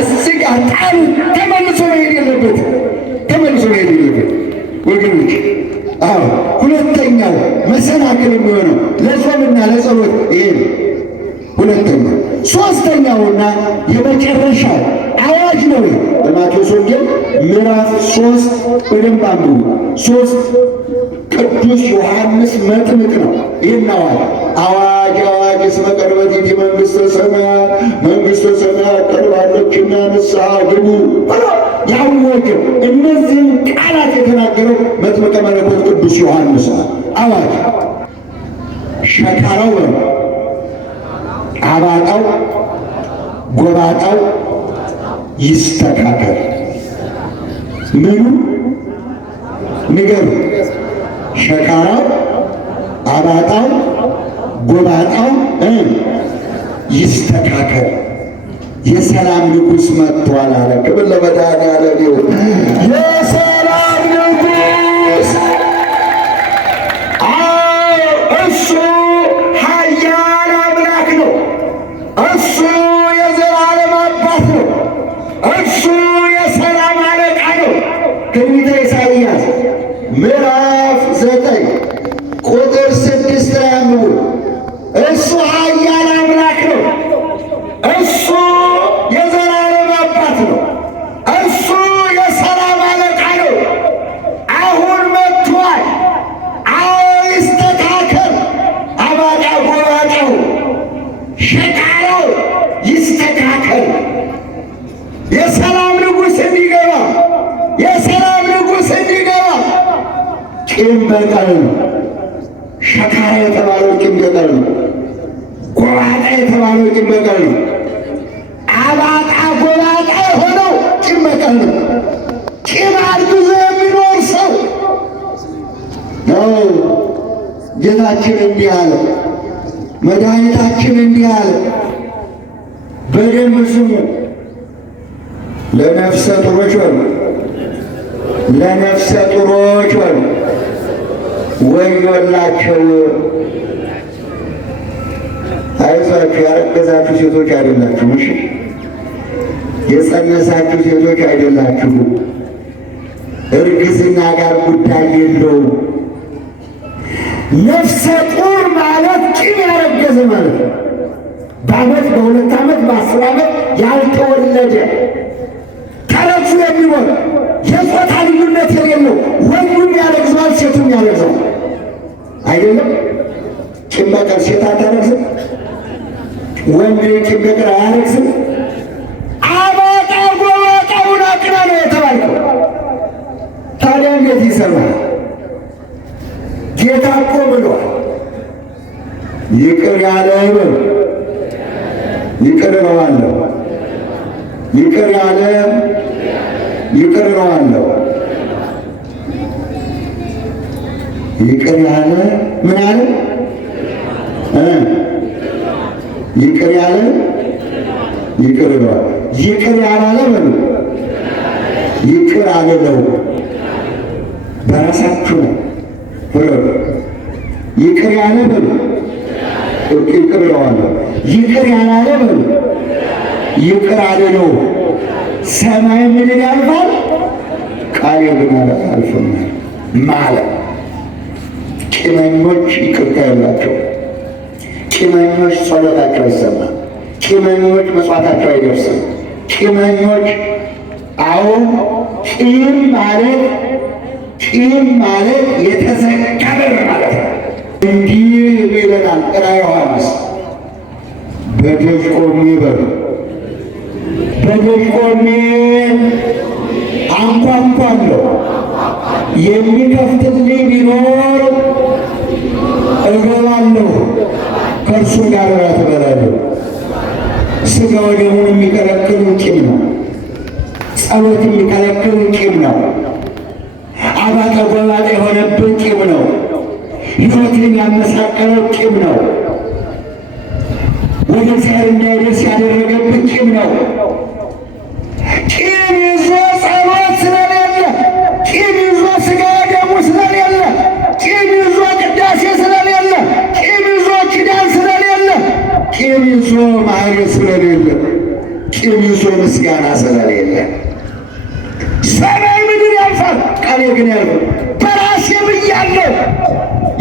እዚህ ጋር ጣሉ። ተመልሶ መሄድ የለበትም። ተመልሶ መሄድ የለበትም ወገኖች። አዎ ሁለተኛው መሰናክል የሚሆነው ለጾምና ለጸሎት ይሄ ነው። ሁለተኛው። ሦስተኛውና የመጨረሻው አዋጅ ነው። በማቴዎስ ወንጌል ምዕራፍ 3 በደንብ አንብቡ። 3 ቅዱስ ዮሐንስ መጥምቅ ነው ይህን አዋጅ አዋጅ እስመ ቀርበት ይእቲ መንግሥተ ሰማያት፣ መንግሥተ ሰማያት ቀርባለችና ንስሐ ግቡ ብሎ ያወጀው። እነዚህም ቃላት የተናገረው መጥምቀ መለኮት ቅዱስ ዮሐንስ ነው። አዋጅ ሸካራው ነው፣ አባጣው ጎባጣው ይስተካከል። ምኑ ንገሩ? ሸካራው አባጣው ጎባጣው ይስተካከል። የሰላም ንጉሥ መጥቷል አለ። ክብር ለመድኃኒዓለም ይሁን። የሰላም ንጉሥ እሱ ኃያል አምላክ ነው። እሱ የዘላለም አባት ነው። እሱ የሰላም አለቃ ነው። ትንቢተ ኢሳይያስ ምዕራፍ 9 ቁጥር 6 ላይ አንብቡ። እሱ ኃያል አምላክ ነው። እሱ የዘላለም አባት ነው። እሱ የሰላም አለቃ ነው። አሁን መጥቷል። አዎ ይስተካከል። አባጣ ጎባጣው ሸቃለው ይስተካከል። የሰላም ንጉሥ እንዲገባ ቂም በቀል ነው። ሸካራ የተባለው ቂም በቀል ነው። ጎባጣ የተባለው ቂም በቀል ነው። አባጣ ጎባጣ የሆነው ቂም በቀል ነው። ቂም አርግዞ የሚኖር ሰው ነው። ጌታችን እንዲህ አለ፣ መድኃኒታችን እንዲህ አለ። በደንብ ስሙ። ለነፍሰ ጡሮች በሉ፣ ለነፍሰ ጡሮች በሉ ወዮላቸው። አይዟችሁ፣ ያረገዛችሁ ሴቶች አይደላችሁ፣ እሺ? የጸነሳችሁ ሴቶች አይደላችሁ። እርግዝና ጋር ጉዳይ የለውም። ነፍሰ ጡር ማለት ቂም ያረገዘ ማለት ነው። በዓመት በ2 ዓመት በ10 ዓመት ያልተወለደ ተረሱ የሚሆን የጾታ ልዩነት የሌለው ወንዱም ያረግዘዋል፣ ሴቱም ያረግዘዋል። አይደለም ቂም በቀል ሴት አታረግዝም፣ ወንድ ቂም በቀል አያረግዝም። አባጣ ጎባጣውን አቅና ነው የተባልከው። ታዲያ እንዴት ይሰማል? ጌታ እኮ ብሏል፣ ይቅር ያለ ይቅር እለዋለሁ፣ ይቅር ያለ ይቅር እለዋለሁ። ይቅር ያለ ምን አለ? ይቅር ያለ ይቅር እለዋለሁ። ይቅር ያላለ በሉ ይቅር አልለው። በራሳችሁ ነው በሉ። ይቅር ያለ በሉ ይቅር እለዋለሁ። ይቅር ያላለ በሉ ይቅር አልለው። ሰማይ ምድር ያልፋል፣ ቃሌ ግን አያልፍም ማለት። ቂመኞች ይቅርታ የላቸው። ቂመኞች ጸሎታቸው አይሰማም። ቂመኞች መሥዋዕታቸው አይደርስም። ቂመኞች አሁን ቂም ማለት የተዘጋ በር ማለት ነው። እንዲህ ይለናል ራዕየ ዮሐንስ፣ በደጅ ቆሜ በሉ በደጅ ቆሜ አንኳኳለሁ፣ የሚከፍትልኝ ቢኖር እገባለሁ፣ ከእርሱ ጋር እራት እበላለሁ። ሥጋ ወደሙን የሚከለክል ቂም ነው። ጸሎት የሚከለክል ቂም ነው። አባጣ ጎባጣ የሆነብን ቂም ነው። ሕይወትን ያመሳቀለው ቂም ነው። ወደ እግዚአብሔር እንዳይደርስ ያደረገብን ቂም ነው። ቂም ይዞ ጸሎት ስለሌለ፣ ቂም ይዞ ሥጋ ወደሙ ስለሌለ፣ ቂም ይዞ ቅዳሴ ስለሌለ፣ ቂም ይዞ ኪዳን ስለሌለ፣ ቂም ይዞ ማህሌት ስለሌለ፣ ቂም ይዞ ምስጋና ስለሌለ ሰማይ ምድር ያልፋል፣ ቃሌ ግን ያልፋል። በራሴ ብያለሁ፣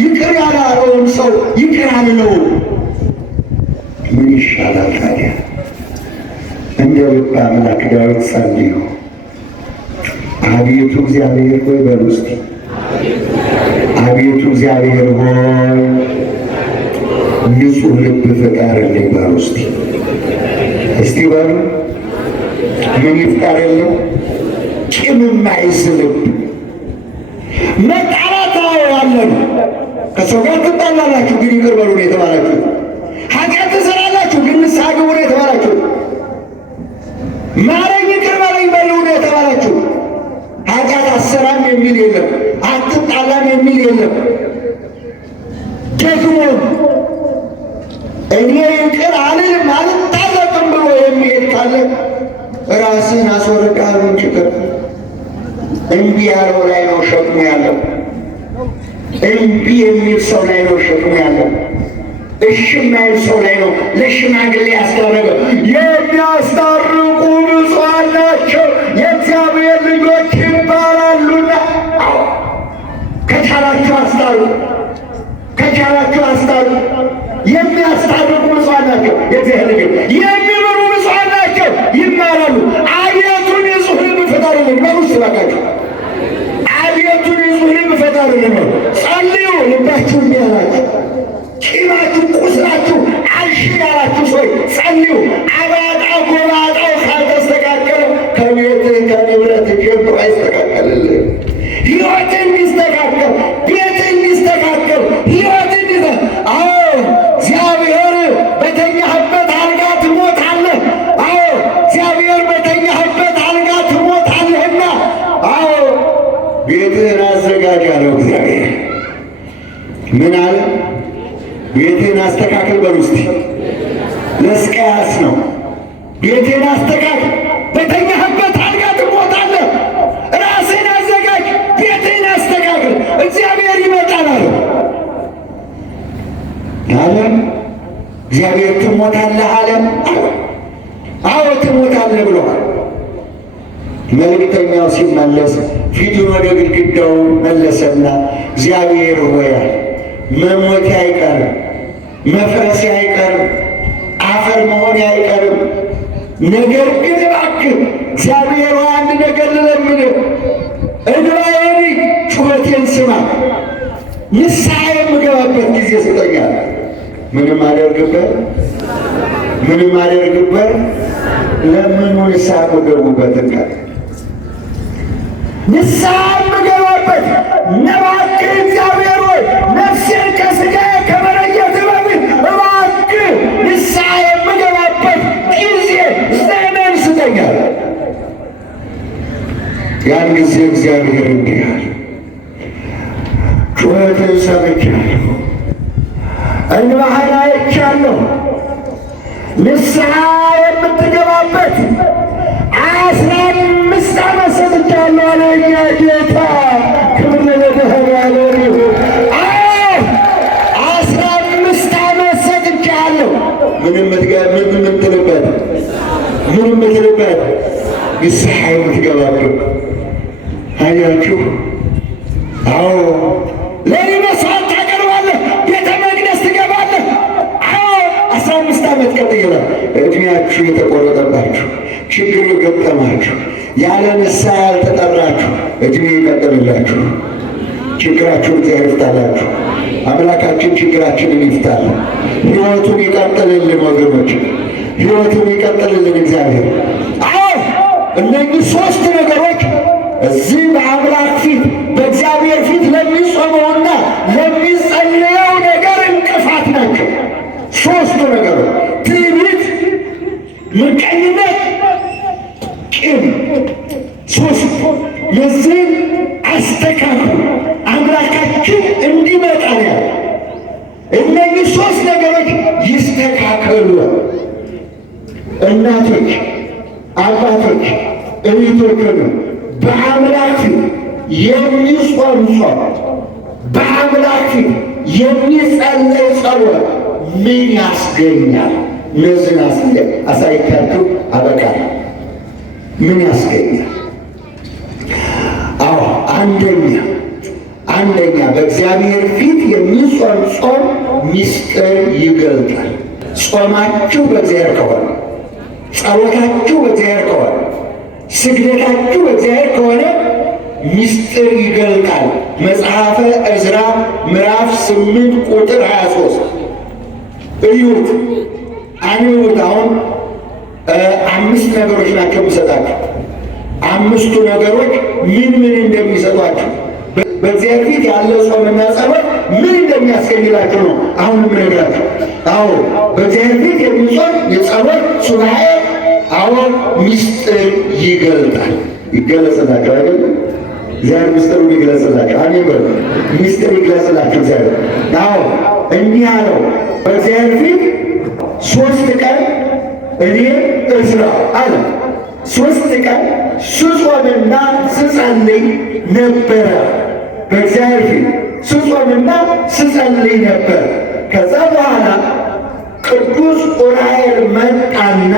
ይቅር ያላለውን ሰው ይቅር አልለውም። ምን ይሻላል ታዲያ? እንደ ልበ አምላክ ዳዊት ጸልዩ፣ አቤቱ እግዚአብሔር ሆይ በሉ እስቲ፣ አቤቱ እግዚአብሔር ሆይ ንጹሕ ልብ ፍጠርልኝ በሉ እስቲ። እስቲ በሉ ምን ይፍጠርልኝ? ቂም የማይዝ ልብ። መጣላት አለን። ከሰው ጋር ትጣላላችሁ፣ ግን ይቅር በሉ ነው የተባላችሁ። ኃጢአት ትሰራላችሁ፣ ግን ንስሐ ግቡ ነው የተባላችሁ። ማረኝ ይቅር በለኝ በሉ ነው የተባላችሁ። ኃጢአት አሰራም የሚል የለም፣ አትጣላም የሚል የለም። ደግሞ እኔ ይቅር አልልም አልታረቅም ብሎ የሚሄድ ካለ ራስን አስወርቃሉን ችግር። እምቢ ያለው ላይ ነው ሸክሙ ያለው። እምቢ የሚል ሰው ላይ ነው ሸክሙ ያለው። እሺ የማይል ሰው ላይ ነው ለሽማግሌ ያስደረገ። የሚያስታርቁ ብፁዓን ናቸው የእግዚአብሔር ልጆች ይባላሉና። ከቻላችሁ አስታርቁ፣ ከቻላችሁ አስታርቁ። የሚያስታርቁ ብፁዓን ናቸው የእግዚአብሔር ልጆች፣ የሚምሩ ብፁዓን ናቸው ይማራሉ። አቤቱን ንጹሕ ልብ ፍጠርልን በሉ እስቲ እባካችሁ። አቤቱን ንጹሕ ልብ ፍጠርልን በሉ። ጸልዩ። ልባችሁ እንዲህ ያላችሁ ቂማችሁ ቁስላችሁ አልሽ ያላችሁ ሰዎች ጸልዩ። አባጣ ጎባጣው ካልተስተካከለ ከቤት ከንብረት ጀምሮ አይስተካከልልህ። ሕይወት እንዲስተካከል ምን አለ? ቤቴን አስተካክል በሉ እስቲ። ለሕዝቅያስ ነው። ቤቴን አስተካክል፣ በተኛህበት አልጋ ትሞታለህ። ራስህን አዘጋጅ፣ ቤቴን አስተካክል፣ እግዚአብሔር ይመጣል አለ። እግዚአብሔር ትሞታለህ አለ። አዎ ትሞታለህ ብለዋል። መልእክተኛው ሲመለስ ፊቱን ወደ ግድግዳው መለሰና እግዚአብሔር ሆይ መሞቴ አይቀርም፣ መፍረሴ አይቀርም፣ አፈር መሆኔ አይቀርም። ነገር ግን እባክህ እግዚአብሔር ሆይ አንድ ነገር ልለምንህ፣ እንባዬን ጩኸቴን ስማ፣ ንስሐ የምገባበት ጊዜ ስጠኛል። ምንም አደርግበት ለምኑ ንስሐ የምገቡበት ቃል ንስሐ የምገባበት እባክህ እግዚአብሔር ሆይ ነፍሴን ከሥጋዬ ከመለየት በፊት እባክህ ንስሐ የምገባበት ጊዜ ዘመን ስጠኛል። ያን ጊዜ እግዚአብሔር እንዲህ አለ፣ ጩኸትን ሰምቻለሁ፣ እንባህን አይቻለሁ። ንስሐ የምትገባበት 15 ዓመት ሰጥቻለሁ አለ የእኛ ጌታ። ክብር ለመድኃኔዓለም ይሁን። 15 ዓመት ሰጥቻለሁ። ምንም የምትልበት ንስሐ የምትገባበት አያችሁ። አዎ ለእኔ መስዋዕት ታቀርባለህ፣ ቤተ መቅደስ ትገባለህ። አዎ 15 ዓመት ቀጥይላል። ዕድሜያችሁ የተቆረጠባችሁ፣ ችግር የገጠማችሁ፣ ያለ ንስሐ ያልተጠራችሁ ዕድሜ ይቀጥልላችሁ። ችግራችሁን እግዚአብሔር ይፍታላችሁ። አምላካችን ችግራችንን ይፍታል። ሕይወቱን ይቀጥልልን ወገኖች፣ ሕይወቱን ይቀጥልልን እግዚአብሔር። አዎ እነዚህ 3 ነገሮች እዚህ በአምላክ ፊት በእግዚአብሔር ፊት ለሚጾመውና ለሚጸልየው ነገር እንቅፋት ናቸው። 3ቱ ነገሮች ትዕቢት፣ ምቀኝነት፣ ቂም። 3 የዚህን አስተካክሉ አምላካችን እንዲመጣ ነው ያለ። እነዚህ 3 ነገሮች ይስተካከሉ። እናቶች፣ አባቶች፣ እህቶች በአምላክ ፊት የሚጾም ጾም፣ በአምላክ ፊት የሚጸለይ ጸሎት ምን ያስገኛል? እነዚህን አሳይቻችሁ አበቃለሁ። ምን ያስገኛል? አዎ አንደኛ በእግዚአብሔር ፊት የሚጾም ጾም ምስጢር ይገልጣል። ጾማችሁ በእግዚአብሔር ከሆነ፣ ጸሎታችሁ በእግዚአብሔር ከሆነ፣ ስግደታችሁ በእግዚአብሔር ከሆነ ምስጢር ይገልጣል። መጽሐፈ ዕዝራ ምዕራፍ 8 ቁጥር 23 እዩት፣ አንብቡት። አሁን 5 ነገሮች ናቸው የምሰጣችሁ። 5ቱ ነገሮች ምን እንደሚሰጧችሁ በእግዚአብሔር ፊት ያለ ጾምና ጸሎት ምን እንደሚያስገኝላችሁ ነው አሁን የምነግራችሁ። አዎ በእግዚአብሔር ፊት የሚጾም የጸሎት ሱባኤ አዎ ምስጢር ይገልጣል። ይገለጽላችሁ አይደለም? እግዚአብሔር ምስጢሩን ይገለጽላችሁ። አሜን በሉ። ምስጢር ይገለጽላችሁ እግዚአብሔር። አዎ እንዲህ አለው፣ በእግዚአብሔር ፊት 3 ቀን እኔ ዕዝራ አለ 3 ቀን ስጾምና ስጸልይ ነበረ። በእግዚአብሔር ፊት ስጾምና ስጸልይ ነበር። ከዛ በኋላ ቅዱስ ዑራኤል መጣና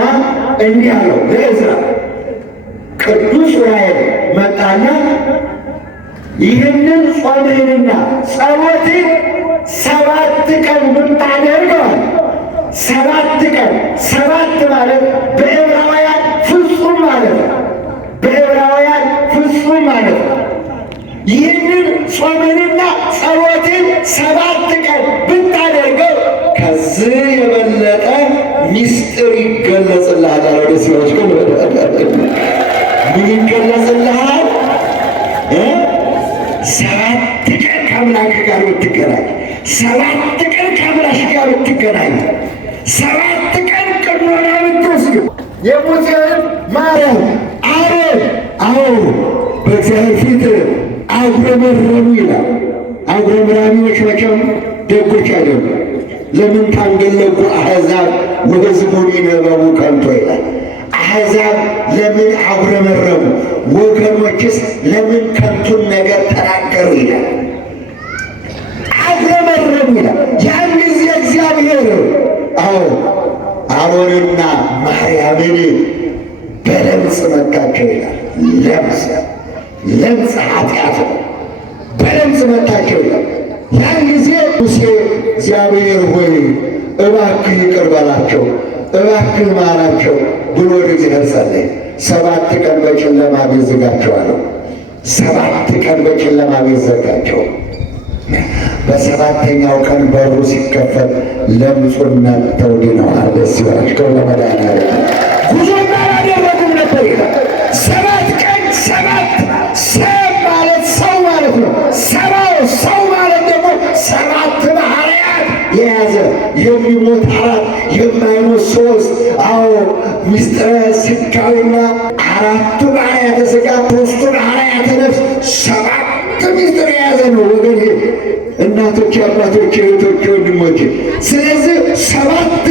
እንዲህ አለው ለዕዝራ። ቅዱስ ዑራኤል መጣና ይህንን ጾምህንና ጸሎትን 7 ቀን ብታደርገዋል። 7 ቀን 7 ማለት በዕብራውያን ፍጹም ማለት ነው። በዕብራውያን ፍጹም ማለት ነው። ይህንን ጾምንና ጸሎትን 7 ቀን ብታደርገው ከዚህ የበለጠ ምስጢር ይገለጽልሃል። ወደ ሲዎች ግን ምን ይገለጽልሃል? 7 ቀን ከአምላክ ጋር ብትገናኝ፣ 7 ቀን ከአምላክ ጋር ብትገናኝ፣ 7 ቀን ቀኖና ብትወስድ የሙሴን ማርያም አሮን አዎ በእግዚአብሔር ፊት አጉረመረሙ ይላል። አጉረምራሚዎች መቼም ደጎች አይደሉም። ለምን ታንገለጉ አሕዛብ ወሕዝቡን ይነበቡ ከንቶ ይላል። አሕዛብ ለምን አጉረመረሙ፣ ወገኖችስ ለምን ከንቱን ነገር ተናገሩ ይላል። አጉረመረሙ ይላል። ያን ጊዜ እግዚአብሔር አሮንና ማርያምን በለምጽ መታቸው ይላል። ለምጽ ኃጢአት በለምጽ መታቸው ይላል። ያን ጊዜ ሙሴ እግዚአብሔር ሆይ እባክህ ይቅር በላቸው፣ እባክህ ማራቸው ብሎ ወደ እግዚአብሔር ጸለየ። 7 ቀን በጨለማ ቤት ዘጋቸዋለሁ። 7 ቀን በጨለማ ቤት ዘጋቸው። በሰባተኛው ቀን በሩ ሲከፈት ለምጹን ነቅተው ድነዋል። ደስ ይበላቸው። ለመድኃኒዓለም ጉዞ አላደረጉም ነበር ይላል። 7 ቀን 7 ሰብ ማለት ሰው ማለት ነው። ሰው ማለት ደግሞ 7 ባህርያት የያዘ የሚሞት 4 የማይሞት 3 ምስጢረ ሥጋዌና 4ቱ ባህርያተ ሥጋ 3ቱ ባህርያተ ነፍስ 7 ምስጢር የያዘ ነው ወገን፣ እናቶች፣ አባቶች፣ እህቶች፣ ወንድሞች። ስለዚህ 7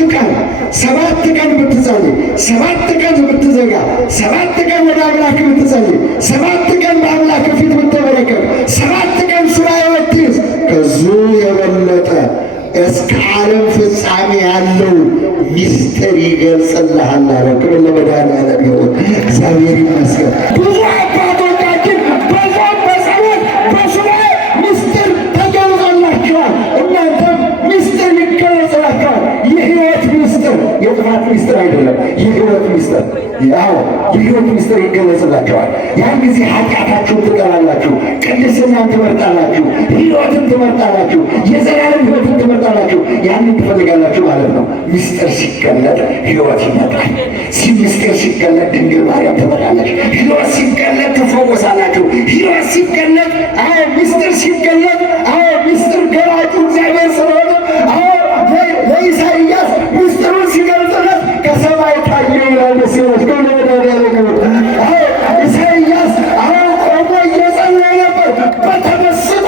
ቀን ብትጸልይ፣ 7 ቀን ብትዘጋ፣ 7 ቀን ወደ አምላክ ብትጸልይ፣ 7 ቀን በአምላክ ፊት ብትበረከት፣ 7 ቀን ሱባዔ ብትይዝ ከዙ የበለጠ እስከ ዓለም ፍጻሜ ያለው ምስጢር ይገልጽልሃል አለ። ክብር ለመድኃኒዓለም ይሁን። እግዚአብሔር ይመስገን። ብዙ አባቶቻችን በጾም በጸሎት በሱባዔ ምስጢር ተገልጾላቸዋል። እናንተም ምስጢር ይገለጽላቸዋል። የሕይወት ምስጢር፣ የጥፋት ምስጢር አይደለም። የሕይወት ምስጢር የሕይወት ምስጢር ይገለጽላቸዋል። ያን ጊዜ ኃጢአታችሁን ትጠላላችሁ፣ ቅድስናን ትመርጣላችሁ፣ ሕይወትን ትመርጣላችሁ፣ የዘላለም ሕይወትን ትመርጣላችሁ። ያንን ትፈልጋላችሁ ማለት ነው። ምስጢር ሲገለጥ ሕይወት ይመጣል። ምስጢር ሲገለጥ ድንግል ማርያም ትመጣለች። ሕይወት ሲገለጥ ትፈወሳላችሁ። ሕይወት ሲገለጥ ምስጢር ሲገለጥ ምስጢር ገላጩ እግዚአብሔር ስለሆነ ለኢሳይያስ ምስጢሩን ሲገልጽለት ከሰማይ ታየ ይላል። ሲሆን ኢሳይያስ ቆሞ እየጸለየ ነበር። በተመስጦ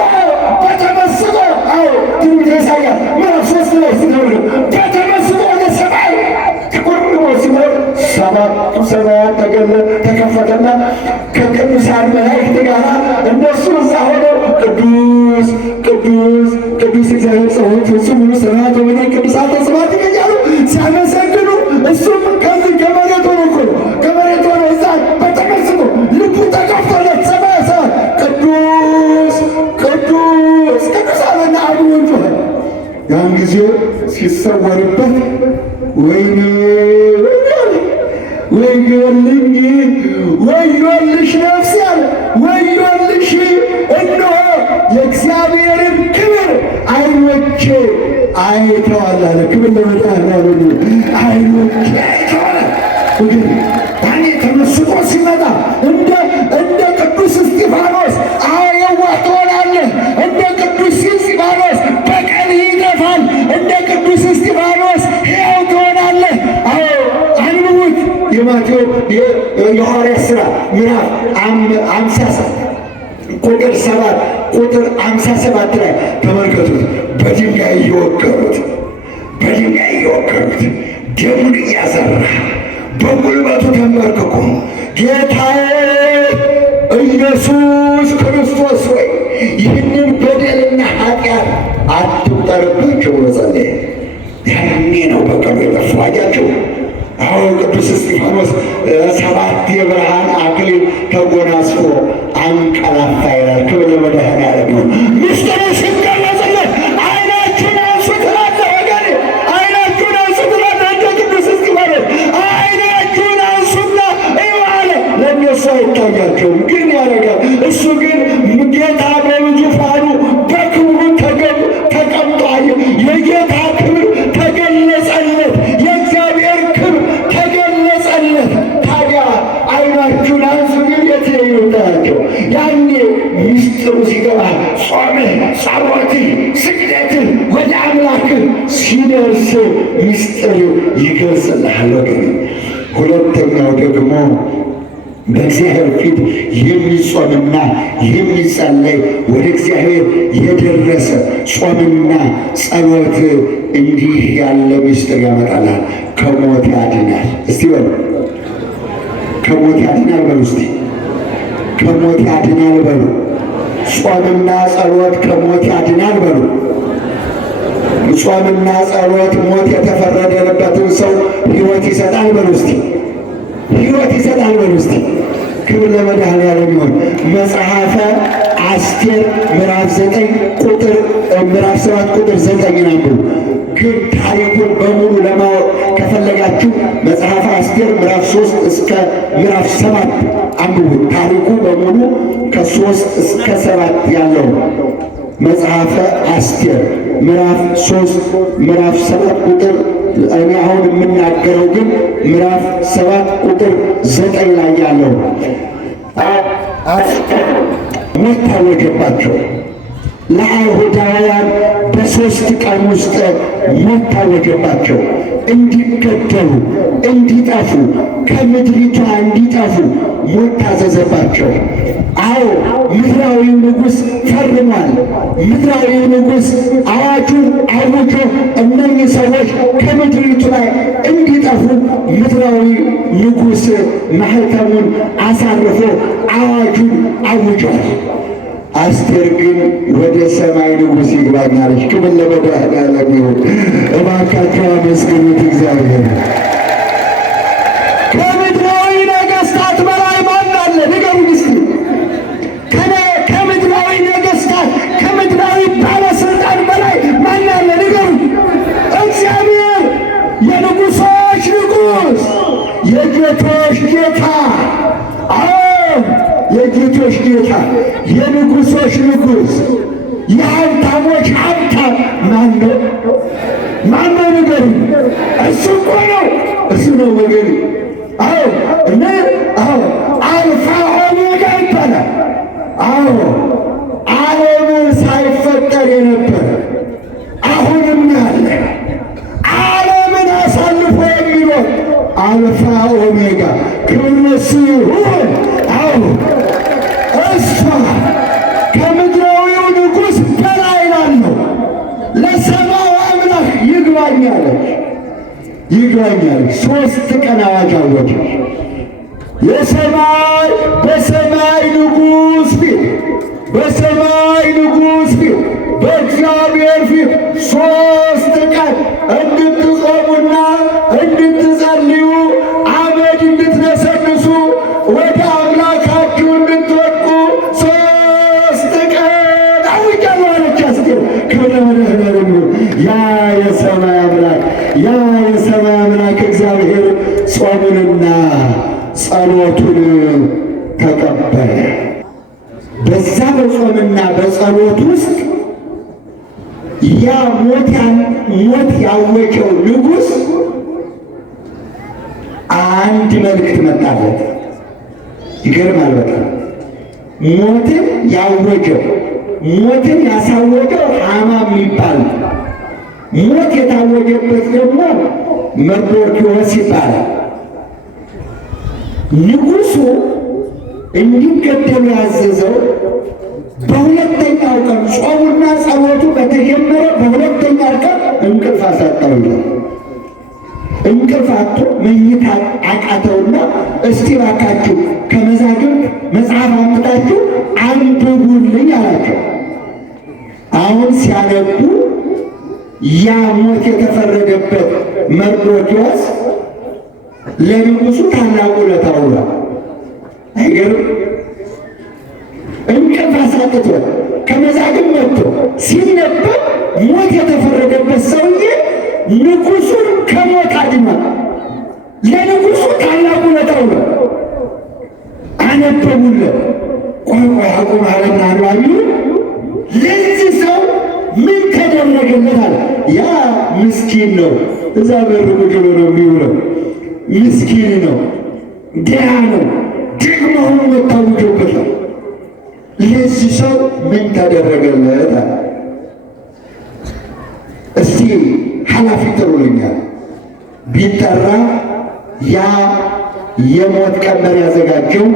ትንቢተ ኢሳይያስ ምዕራፍ 3 ላይ ሲነግር በተመስጦ ወደ ሰማይ ትኩር ብሎ ሲኖር 7ቱ ሰማያት ተከፈተና ከቅዱሳን መላእክት ጋር እነሱ እዛ ሆነው ቅዱስ ቅዱስ ቅዱስ እግዚአብሔር ጸሎት ፍጹም ሙሉ ስብሐት ወበላይ ቅዱሳን ተስባት ይገኛሉ ሲያመሰግኑ፣ እሱም ከዚህ ከመሬት ሆኖ ከመሬት ሆኖ እዛ በተመስጦ ልቡ ተከፈተለት። ሰማይ ቅዱስ ቅዱስ ቅዱስ አለና አብዮን ጮኸ። ያን ጊዜ ሲሰወርበት ወይኔ ወዮልሽ ነፍሴ አለ፣ ወዮልሽ እነሆ የእግዚአብሔርን ክብር ዓይኖቼ አይተዋል አለ። ክብር ለመድኃኒዓለም። ዓይኖቼ አይተዋል። ያኔ ተመስጦ ሲመጣ እንደ ቅዱስ እስጢፋኖስ የዋህ ትሆናለህ። እንደ ቅዱስ እስጢፋኖስ በቀል ይጠፋል። እንደ ቅዱስ እስጢፋኖስ ሕያው ትሆናለህ። አንብቡት። የሐዋርያት ሥራ ምዕራፍ 57 ቁጥር 7 ቁጥር 57 ላይ ተመልከቱት። በድንጋይ እየወገሩት ደሙን እያዘራ በጉልበቱ ተንበርክኮ ጌታዬ ኢየሱስ ክርስቶስ ሆይ ይህንን በደልና ኃጢአት አትቁጠርባቸው ብሎ ጸለየ። ያኔ ነው በቀሉ የጠፉ። አያቸው። ቅዱስ እስጢፋኖስ 7 የብርሃን አክሊል ተጎናጽፎ አንቀላፋ ይላል። ክብር ለመድኃኒዓለም ይሁን። ምስጢሩ ሲገለጽለት ዓይናችሁን አንሱ ትላለህ ወገኔ፣ ዓይናችሁን አንሱ ትላለህ። እንደ ቅዱስ እስጢፋኖስ ዓይናችሁን አንሱና እዩ አለ። ለእነሱ አይታያቸውም፣ ግን ያደርጋል። እሱ ግን ጌታ በዙፋኑ በክብሩ ተቀምጦ አየ። የጌታ ክብር ተገለጸለት። የእግዚአብሔር ክብር ተገለጸለት። ታዲያ ዓይናችሁን አንሱ ግን የት ይወጣቸው? ያኔ ምስጢሩ ሲገባ ጾምህ፣ ጸሎትህ፣ ስግደትህ ወደ አምላክህ ሲደርስ ምስጢር ይገልጽልሃል ወገን። ሁለተኛው ደግሞ በእግዚአብሔር ፊት የሚጾምና የሚጸለይ ወደ እግዚአብሔር የደረሰ ጾምና ጸሎት እንዲህ ያለ ምስጢር ያመጣላል። ከሞት ያድናል። እስቲ በሉ ከሞት ያድናል በሉ። እስቲ ከሞት ያድናል በሉ። ጾምና ጸሎት ከሞት ያድናል በሉ። ጾምና ጸሎት ሞት የተፈረደበትን ሰው ሕይወት ይሰጣል በሉ። እስቲ ሕይወት ይሰጣል በሉ። እስቲ ክብር ለመድኃኔዓለም ይሁን። መጽሐፈ አስቴር ምዕራፍ 7 ቁጥር 9 አንብቡ። ግን ታሪኩን በሙሉ ለማወቅ ከፈለጋችሁ መጽሐፈ አስቴር ምዕራፍ 3 እስከ ምዕራፍ 7 አንብቡ። ታሪኩ በሙሉ ከ3 እስከ 7 ያለው መጽሐፈ አስቴር ምዕራፍ 3 ምዕራፍ 7 ቁጥር እኔ አሁን የምናገረው ግን ምዕራፍ 7 ቁጥር 9 ላይ ያለው ሞት ታወጀባቸው። ለአይሁዳውያን በ3 ቀን ውስጥ ሞት ታወጀባቸው። እንዲገደሉ፣ እንዲጠፉ፣ ከምድሪቷ እንዲጠፉ ሞት ታዘዘባቸው። አዎ ምድራዊው ንጉሥ ፈርሟል። ምድራዊው ንጉሥ አዋጁን አውጆ እነኚህ ሰዎች ከምድሪቱ ላይ እንዲጠፉ ምድራዊ ንጉሥ ማኅተሙን አሳርፎ አዋጁን አውጇል። አስቴር ግን ወደ ሰማይ ንጉሥ ይግባኛለች። ክብር ለመድኃኔዓለም ይሁን። እባካችሁ አመስግኑት እግዚአብሔር። ከምድራዊ ነገሥታት በላይ ማን አለ? ንገሩኝ እስቲ። ከምድራዊ ነገሥታት ከምድራዊ ባለሥልጣን በላይ ማን አለ? ንገሩኝ። እግዚአብሔር የንጉሶች ንጉሥ፣ የጌቶች ጌታ። የጌቶች ጌታ፣ የንጉሶች ንጉሥ፣ የሀብታሞች ሀብታም ማን ነው? ማን ነው? ንገሩኝ። እሱ እኮ ነው። እሱ ነው ወገኔ። አልፋ ኦሜጋ ይባላል። ዓለም ሳይፈጠር የነበረ አሁንም ያለ ዓለምን አሳልፎ የሚኖር አልፋ ኦሜጋ ክብር ለእሱ ይሁን። እሷ ከምድራዊው ንጉሥ በላይ ላለው ለሰማዩ አምላክ ይግባኛለች። 3 ቀን አዋጅ አወጀች። በሰማይ ንጉሥ ፊት በእግዚአብሔር ፊት 3 ቀን እንድትጾሙና እንድትጸልዩ አመድ እንድትነሰንሱ ወደ አምላካችሁ እንድትወድቁ 3 ቀን አውጃለሁ አለች አስቴር። ክብር ለመድኃኔዓለም ይሁን። ያ የሰማይ አምላክ እግዚአብሔር ጾሙንና ጸሎቱን ተቀበለ። በዛ በጾምና በጸሎት ውስጥ ያ ሞት ያወጀው ንጉሥ አንድ መልእክት መጣለት። ይገርማል በጣም። ሞትን ያሳወጀው ሐማ የሚባል ሞት የታወጀበት ደግሞ መርዶክዮስ ይባላል። ንጉሡ እንዲገደሉ ያዘዘው በሁለተኛው ቀን ጾሙና ጸሎቱ በተጀመረ በሁለተኛው ቀን እንቅልፍ አሳጣው ይላል። እንቅልፍ አጥቶ መኝታ አቃተውና እስቲ እባካችሁ ከመዛግብት መጽሐፍ አምጣችሁ አንብቡልኝ አላቸው። አሁን ሲያነቡ ያ ሞት የተፈረደበት መርዶክዮስ ለንጉሡ ታላቅ ውለታ ውሏል። አይገርም? እንቅልፍ አሳጥቶ ከመዛግብት መጥቶ ሲነበብ ሞት የተፈረደበት ሰውዬ ንጉሡን ከሞት አድኗል። ለንጉሡ ታላቅ ውለታ ውሏል። አነበቡለት። ቋንቋ ያቁም አለና አንባቢው ለዚህ ሰው ምን ተደረገለት አለ። ያ ምስኪን ነው፣ እዛ በር ቁጭ ብሎ ነው የሚውለው። ምስኪን ነው፣ ድሃ ነው፣ ደግሞ ሞት ታውጆበታል። ለዚህ ሰው ምን ተደረገለት አለ። እስቲ ኃላፊ ጥሩልኛል ቢጠራ ያ የሞት ቀንበር ያዘጋጀው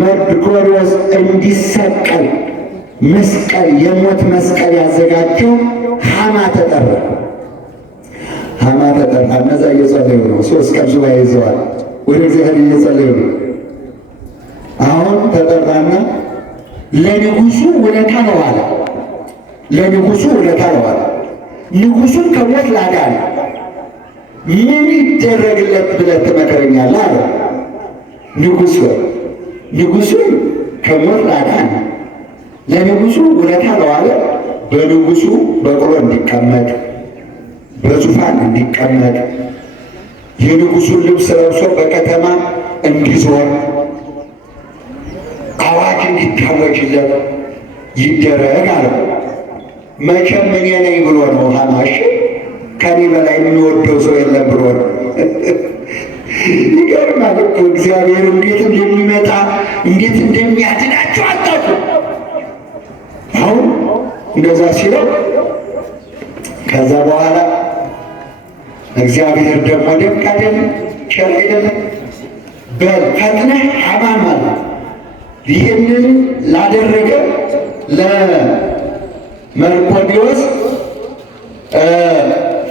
መርቆሬዎስ እንዲሰቀል መስቀል የሞት መስቀል ያዘጋጀው ሐማ ተጠራ። ሐማ ተጠራ። እነዛ እየጸለዩ ነው። 3 ቀን ሱባኤ ይዘዋል። ወደ እግዚአብሔር እየጸለዩ ነው። አሁን ተጠራና ለንጉሱ ውለታ ነው አለ። ለንጉሱ ውለታ ነው አለ። ንጉሱን ከሞት ላዳነ ምን ይደረግለት ብለህ ትመክረኛለህ አለ። ንጉሱን ከሞት ላዳነ ለንጉሱ ውለታ ነው አለ። በንጉሱ በቅሎ እንዲቀመጥ በዙፋን እንዲቀመጥ የንጉሱን ልብስ ለብሶ በከተማ እንዲዞር አዋጅ እንዲታወጅለት ይደረግ አለው። መቼም እኔ ነኝ ብሎ ነው ሐማሽ ከኔ በላይ የሚወደው ሰው የለም ብሎ ነው። ይገርማል እኮ እግዚአብሔር እንዴት እንደሚመጣ እንዴት እንደሚያድናቸው አጣጡ። አሁን እንደዛ ሲለው ከዛ በኋላ እግዚአብሔር ደግሞ ደግ አይደለም ቸር አይደለም። በል ፈጥነህ ሐማን ማለት ይህንን ላደረገ ለመርቆሬዎስ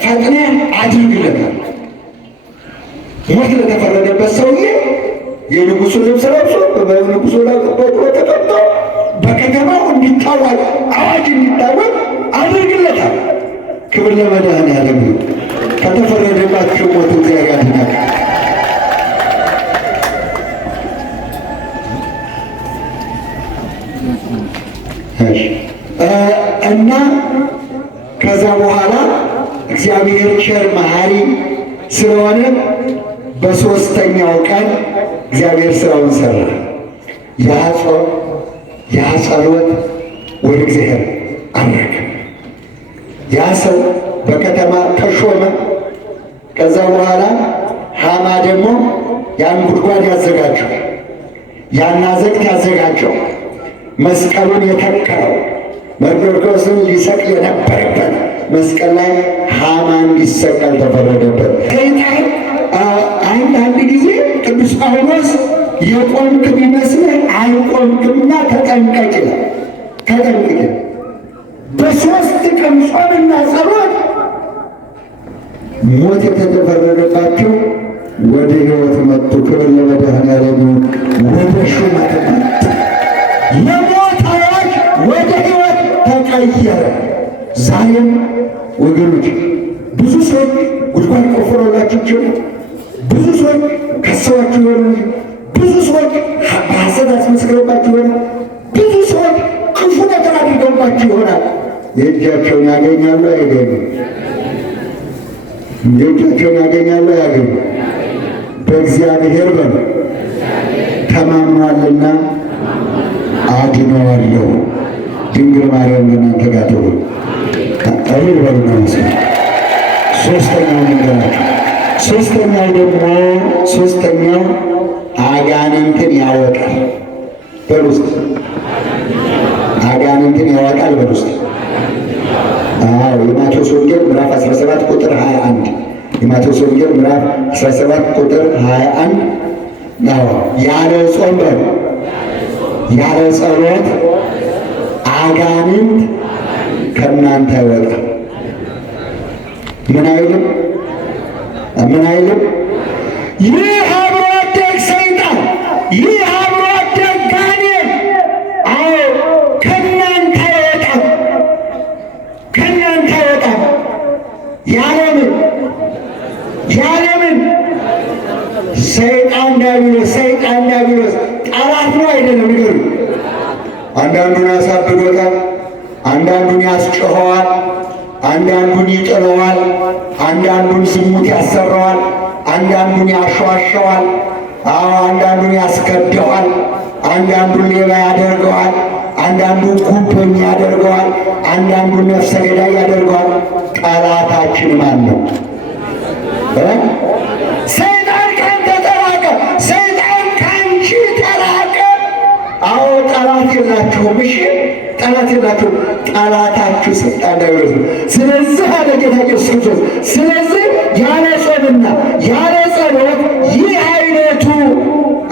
ፈጥነህ አድርግለታል። ሞት ለተፈረደበት ሰውዬ የንጉሱን ልብስ ለብሶ በንጉሱ ላይ ተቀምጦ በከተማው እንዲታወቅ አዋጅ እንዲታወቅ አድርግለታል። ክብር ለመድኃኔዓለም። ከተፈረደባቸው ሞት እግዚአብሔር ያድናል። እና ከዛ በኋላ እግዚአብሔር ቸር መሐሪ ስለሆነ በሦስተኛው ቀን እግዚአብሔር ስራውን ሰራ። ያ ጾም ያ ጸሎት ወደ እግዚአብሔር አረገ። ያ ሰው በከተማ ተሾመ። ከዛ በኋላ ሐማ ደግሞ ያን ጉድጓድ ያዘጋጀው፣ ያን አዘቅት ያዘጋጀው፣ መስቀሉን የተከለው መርቆሬዎስን ሊሰቅል የነበረበት መስቀል ላይ ሐማ እንዲሰቀል ተፈረደበት። ሰይጣን አንዳንድ ጊዜ ቅዱስ ጳውሎስ የቆምክ ቢመስልህ አልቆምክምና ተጠንቀቅ ይላል። ተጠንቀቅ። በ3 ቀን ጾምና ጸሎት ሞት የተፈረደባቸው ወደ ሕይወት መጡ። ክብር ለመድኃኔዓለም። ወደ ሹመት መጡ። የሞት አዋጅ ወደ ሕይወት ተቀየረ። ዛሬም ወገኖች ብዙ ሰዎች ጉድጓድ ቆፍረውላችሁ ይችላል። ብዙ ሰዎች ከሰዋችሁ ይሆናል። ብዙ ሰዎች በሐሰት አስመስክረውባችሁ ይሆናል። ብዙ ሰዎች ክፉ ነገር አድርገውባችሁ ይሆናል። የእጃቸውን ያገኛሉ አይገኙ? የእጃቸውን ያገኛሉ አያገኙ? በእግዚአብሔር በሉ ተማምኗልና አድነዋለሁ። ድንግል ማርያም ለእናንተ ጋር ትሁን። አሜን በሉ ነው። ሶስተኛው ነገራቸው። ሶስተኛው አጋንንትን ያወጣል። በውስጥ አጋንንትን ያወጣል። በውስጥ የማቴዎስ ወንጌል ምዕራፍ 17 ቁጥር 21 የማቴዎስ ወንጌል ምዕራፍ 17 ቁጥር 21 ያለ ጾም በሉ ያለ ጸሎት አጋንንት ከእናንተ አይወጣም። ምን አይልም? ይህ አብሮ አደግ ሰይጣን፣ ይህ አብሮ አደግ ጋኔን ከእናንተ አይወጣም። ያለምን ሰይጣን ዲያብሎስ ጠላት ነው አይደለም? ንገሩ። አንዳንዱን ያሳብዶታል፣ አንዳንዱን ያስጨኸዋል፣ አንዳንዱን ይጥለዋል፣ አንዳንዱን ዝሙት ያሰራዋል፣ አንዳንዱን ያሸዋሸዋል፣ አንዳንዱን ያስከደዋል፣ አንዳንዱን ሌባ ያደርገዋል፣ አንዳንዱን ጉበኛ ያደርገዋል፣ አንዳንዱን ነፍሰ ገዳይ ያደርገዋል። ጠላታችን ማን ነው? ሰይጣን ካንተ ተራቀ፣ ሰይጣን ካንቺ ተራቀ። ጠላት የላችሁም። እሺ ጠላት የላችሁም። ጠላታችሁ ሰይጣን ዲያብሎስ ነው። ስለዚህ አለ ጌታ ኢየሱስ ክርስቶስ፣ ስለዚህ ያለ ጾምና ያለ ጸሎት ይህ አይነቱ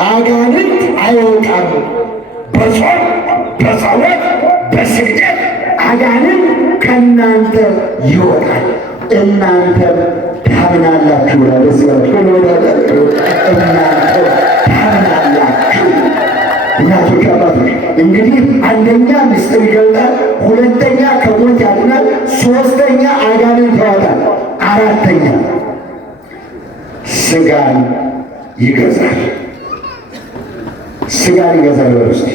አጋንንት አይወጣም። በጾም በጸሎት በስግደት አጋንንት ከእናንተ ይወጣል። እናንተም ታምናላችሁ። ለዚያችሁ እናንተም ታምናላችሁ። እናቶች አባቶች፣ እንግዲህ አንደኛ ምስጢር ይገልጣል፣ ሁለተኛ ከሞት ያድናል፣ ሶስተኛ አጋንንት ያወጣል፣ አራተኛ ስጋን ይገዛል። ስጋን ይገዛል በርስቲ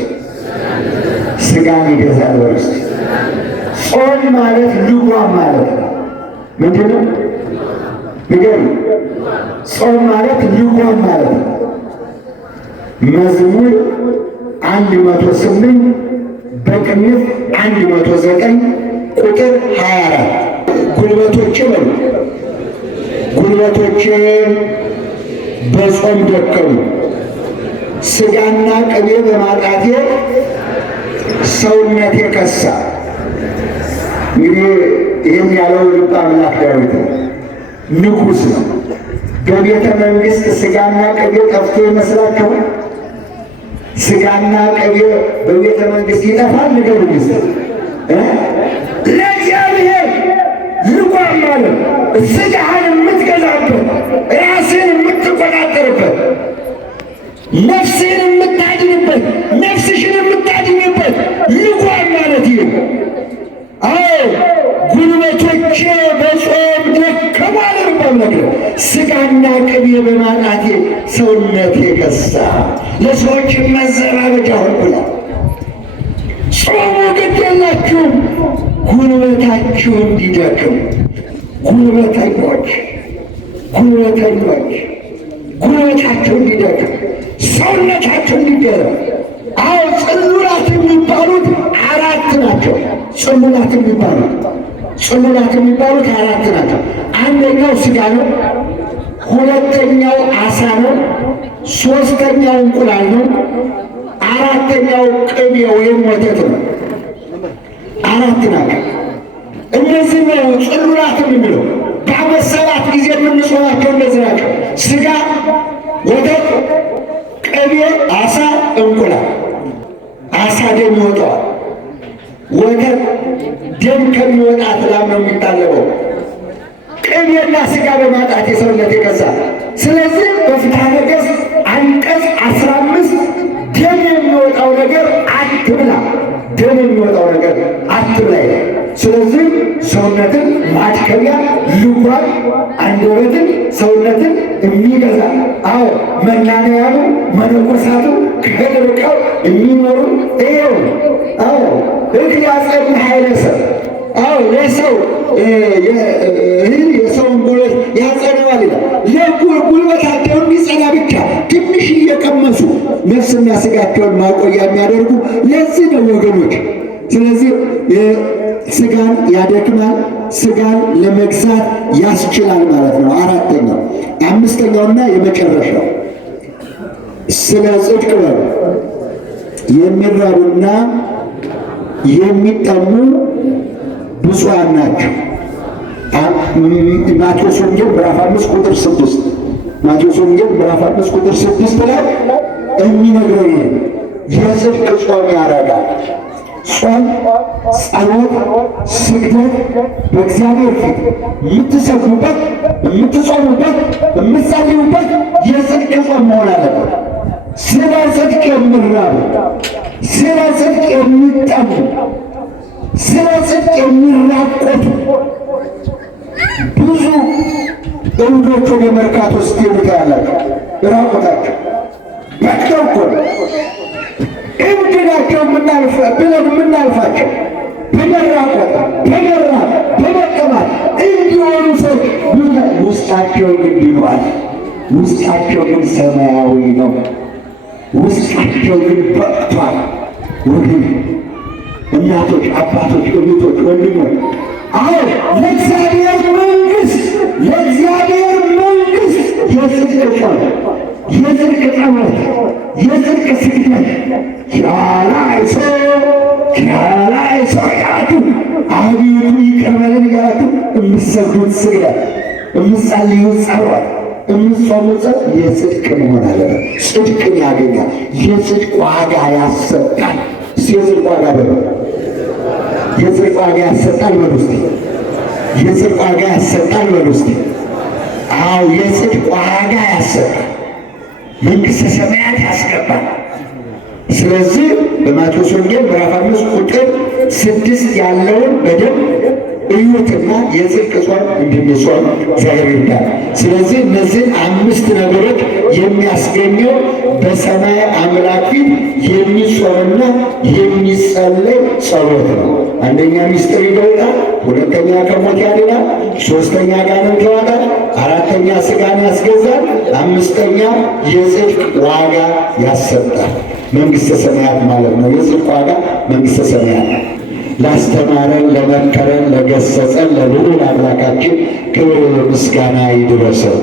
ስጋን ይገዛል በርስቲ። ጾም ማለት ልጓም ማለት ነው። ምንድን ነው? ንገሩ። ጾም ማለት ልጓም ማለት ነው። መዝሙር 108 በቅንፍ 109 ቁጥር 24 ጉልበቶቼ በሉ ጉልበቶቼ በጾም ደከሙ፣ ሥጋና ቅቤ በማጣቴ ሰውነቴ ከሳ። እንግዲህ ይህም ያለው ልበ አምላክ ዳዊት ንጉሥ ነው። በቤተ መንግሥት ሥጋና ቅቤ ጠፍቶ ይመስላችኋል? ሥጋና ቅቤ በቤተ መንግሥት ይጠፋል? ንገሩኝ እስኪ። ለእግዚአብሔር ልጓም ማለት ሥጋህን የምትገዛበት፣ ራስህን የምትቆጣጠርበት፣ ነፍስህን የምታድንበት፣ ነፍስሽን የምታድንበት ልጓም ማለት ይህ። አዎ ጉልበቶቼ በጾም ደከሙ አለ ልበ አምላክ። ሥጋና ቅቤ በማጣቴ ሰውነቴ ከሳ፣ ለሰዎች መዘባበቻ ሆንኩላት። ጾሙ ግድ የላችሁም ጉልበታችሁ እንዲደክም። ጉልበተኞች ጉልበታችሁ እንዲደክም፣ ሰውነታችሁ እንዲደክም። አዎ ጽሉላት የሚባሉት አራት ናቸው። ጽሉላት የሚባሉት አራት ናቸው። አንደኛው ሥጋ ነው፣ ሁለተኛው ዓሣ ነው፣ ሦስተኛው እንቁላል ነው፣ አራተኛው ቅቤ ወይም ወተት ነው። አራት ናቸው። እነዚህ ነው ጽሉላት የምንለው። በዓመት 7 ጊዜ የምንጾማቸው እነዚህ ናቸው። ሥጋ፣ ወተት፣ ቅቤ፣ ዓሣ፣ እንቁላል። ዓሣ ደም ይወጣዋል። ወተት ደም ከሚወጣት ላም ነው የሚታለበው። ቅቤና ሥጋ በማጣት የሰውነት የከሳ። ስለዚህ በፍትሐ ነገሥት አንቀጽ 15 ደም የሚወጣው ነገር አትብላ፣ ደም የሚወጣው ነገር አትብላ ይላል። ስለዚህ ሰውነትን ማድከሚያ ልጓም፣ አንደበትን ሰውነትን የሚገዛ አዎ መናንያኑ መነኮሳቱ ከርቀው የሚኖሩ ይኸው አዎ እግል ያጸኑ ኃይለ ሰብ አዎ የሰው የሰውን ጉልበት ያጸነዋል ይላል። ጉልበታቸውን የሚጸና ብቻ ትንሽ እየቀመሱ ነፍስና ሥጋቸውን ማቆያ የሚያደርጉ ለዚህ ነው ወገኖች። ስለዚህ ሥጋን ያደክማል፣ ሥጋን ለመግዛት ያስችላል ማለት ነው። አራተኛው አምስተኛውና የመጨረሻው ስለ ጽድቅ በሉ የሚራቡና የሚጠሙ ብፁዓን ናቸው። ማቴዎስ ወንጌል ምዕራፍ 5 ቁጥር 6 ማቴዎስ ወንጌል ምዕራፍ 5 ቁጥር 6 ላይ የሚነግረው ይሄ የጽድቅ ጾም ያደርጋል። ጾም፣ ጸሎት፣ ስግደት በእግዚአብሔር ፊት የምትሰግዱበት፣ የምትጾሙበት፣ የምትጸልዩበት የጽድቅ ጾም መሆን አለበት። ስለ ጽድቅ የሚራቡ፣ ስለ ጽድቅ የሚጠሙ፣ ስለ ጽድቅ የሚራቆቱ ብዙ እብዶች ወደ መርካቶ ስትሄዱ ታያላችሁ። ራቆታቸው በቅተው እኮ እብድ ናቸው ብለን የምናልፋቸው በመራቆት በመራብ በመቀማት እንዲሆኑ ሰዎች ውስጣቸው ግን ይሏል። ውስጣቸው ግን ሰማያዊ ነው። ውስጣቸው ግን በቅቷል። ወገን እናቶች፣ አባቶች፣ እህቶች፣ ወንድሞች አዎ ለእግዚአብሔር መንግሥት የጽድቅ ጾም፣ የጽድቅ ጸሎት፣ የጽድቅ ስግደት ኪርያላይሶ ያቱ አቤቱ ይቅር በለን እያላችሁ የምትሰግዱት ስግደት የምትጸልዩ ጸሎት፣ የምትጾሙት የጽድቅ መሆን አለበት። ጽድቅን ያገኛል። የጽድቅ ዋጋ ያሰጣል። የጽድቅ ዋጋ በሉ። የጽድቅ ዋጋ ያሰጣል በሉ እስቲ። የጽድቅ ዋጋ ያሰጣል በሉ እስቲ። አዎ የጽድቅ ዋጋ ያሰጣል። መንግሥተ ሰማያት ያስገባል። ስለዚህ በማቴዎስ ወንጌል ምዕራፍ 5 ቁጥር 6 ያለውን በደንብ እዩትና የጽድቅ ጾም እንድንጾም እግዚአብሔር ይርዳል። ስለዚህ እነዚህን 5 ነገሮች የሚያስገኘው በሰማይ አምላክ ፊት የሚጾምና የሚጸለይ ጸሎት ነው። አንደኛ ምስጢር ይገልጣል፣ ሁለተኛ ከሞት ያድናል፣ ሶስተኛ ጋንን ያወጣል፣ አራተኛ ሥጋን ያስገዛል፣ አምስተኛ የጽድቅ ዋጋ ያሰጣል። መንግሥተ ሰማያት ማለት ነው። የጽድቅ ዋጋ መንግሥተ ሰማያት። ላስተማረን፣ ለመከረን፣ ለገሰጸን ለልዑል አምላካችን ክብር ምስጋና ይድረሰው።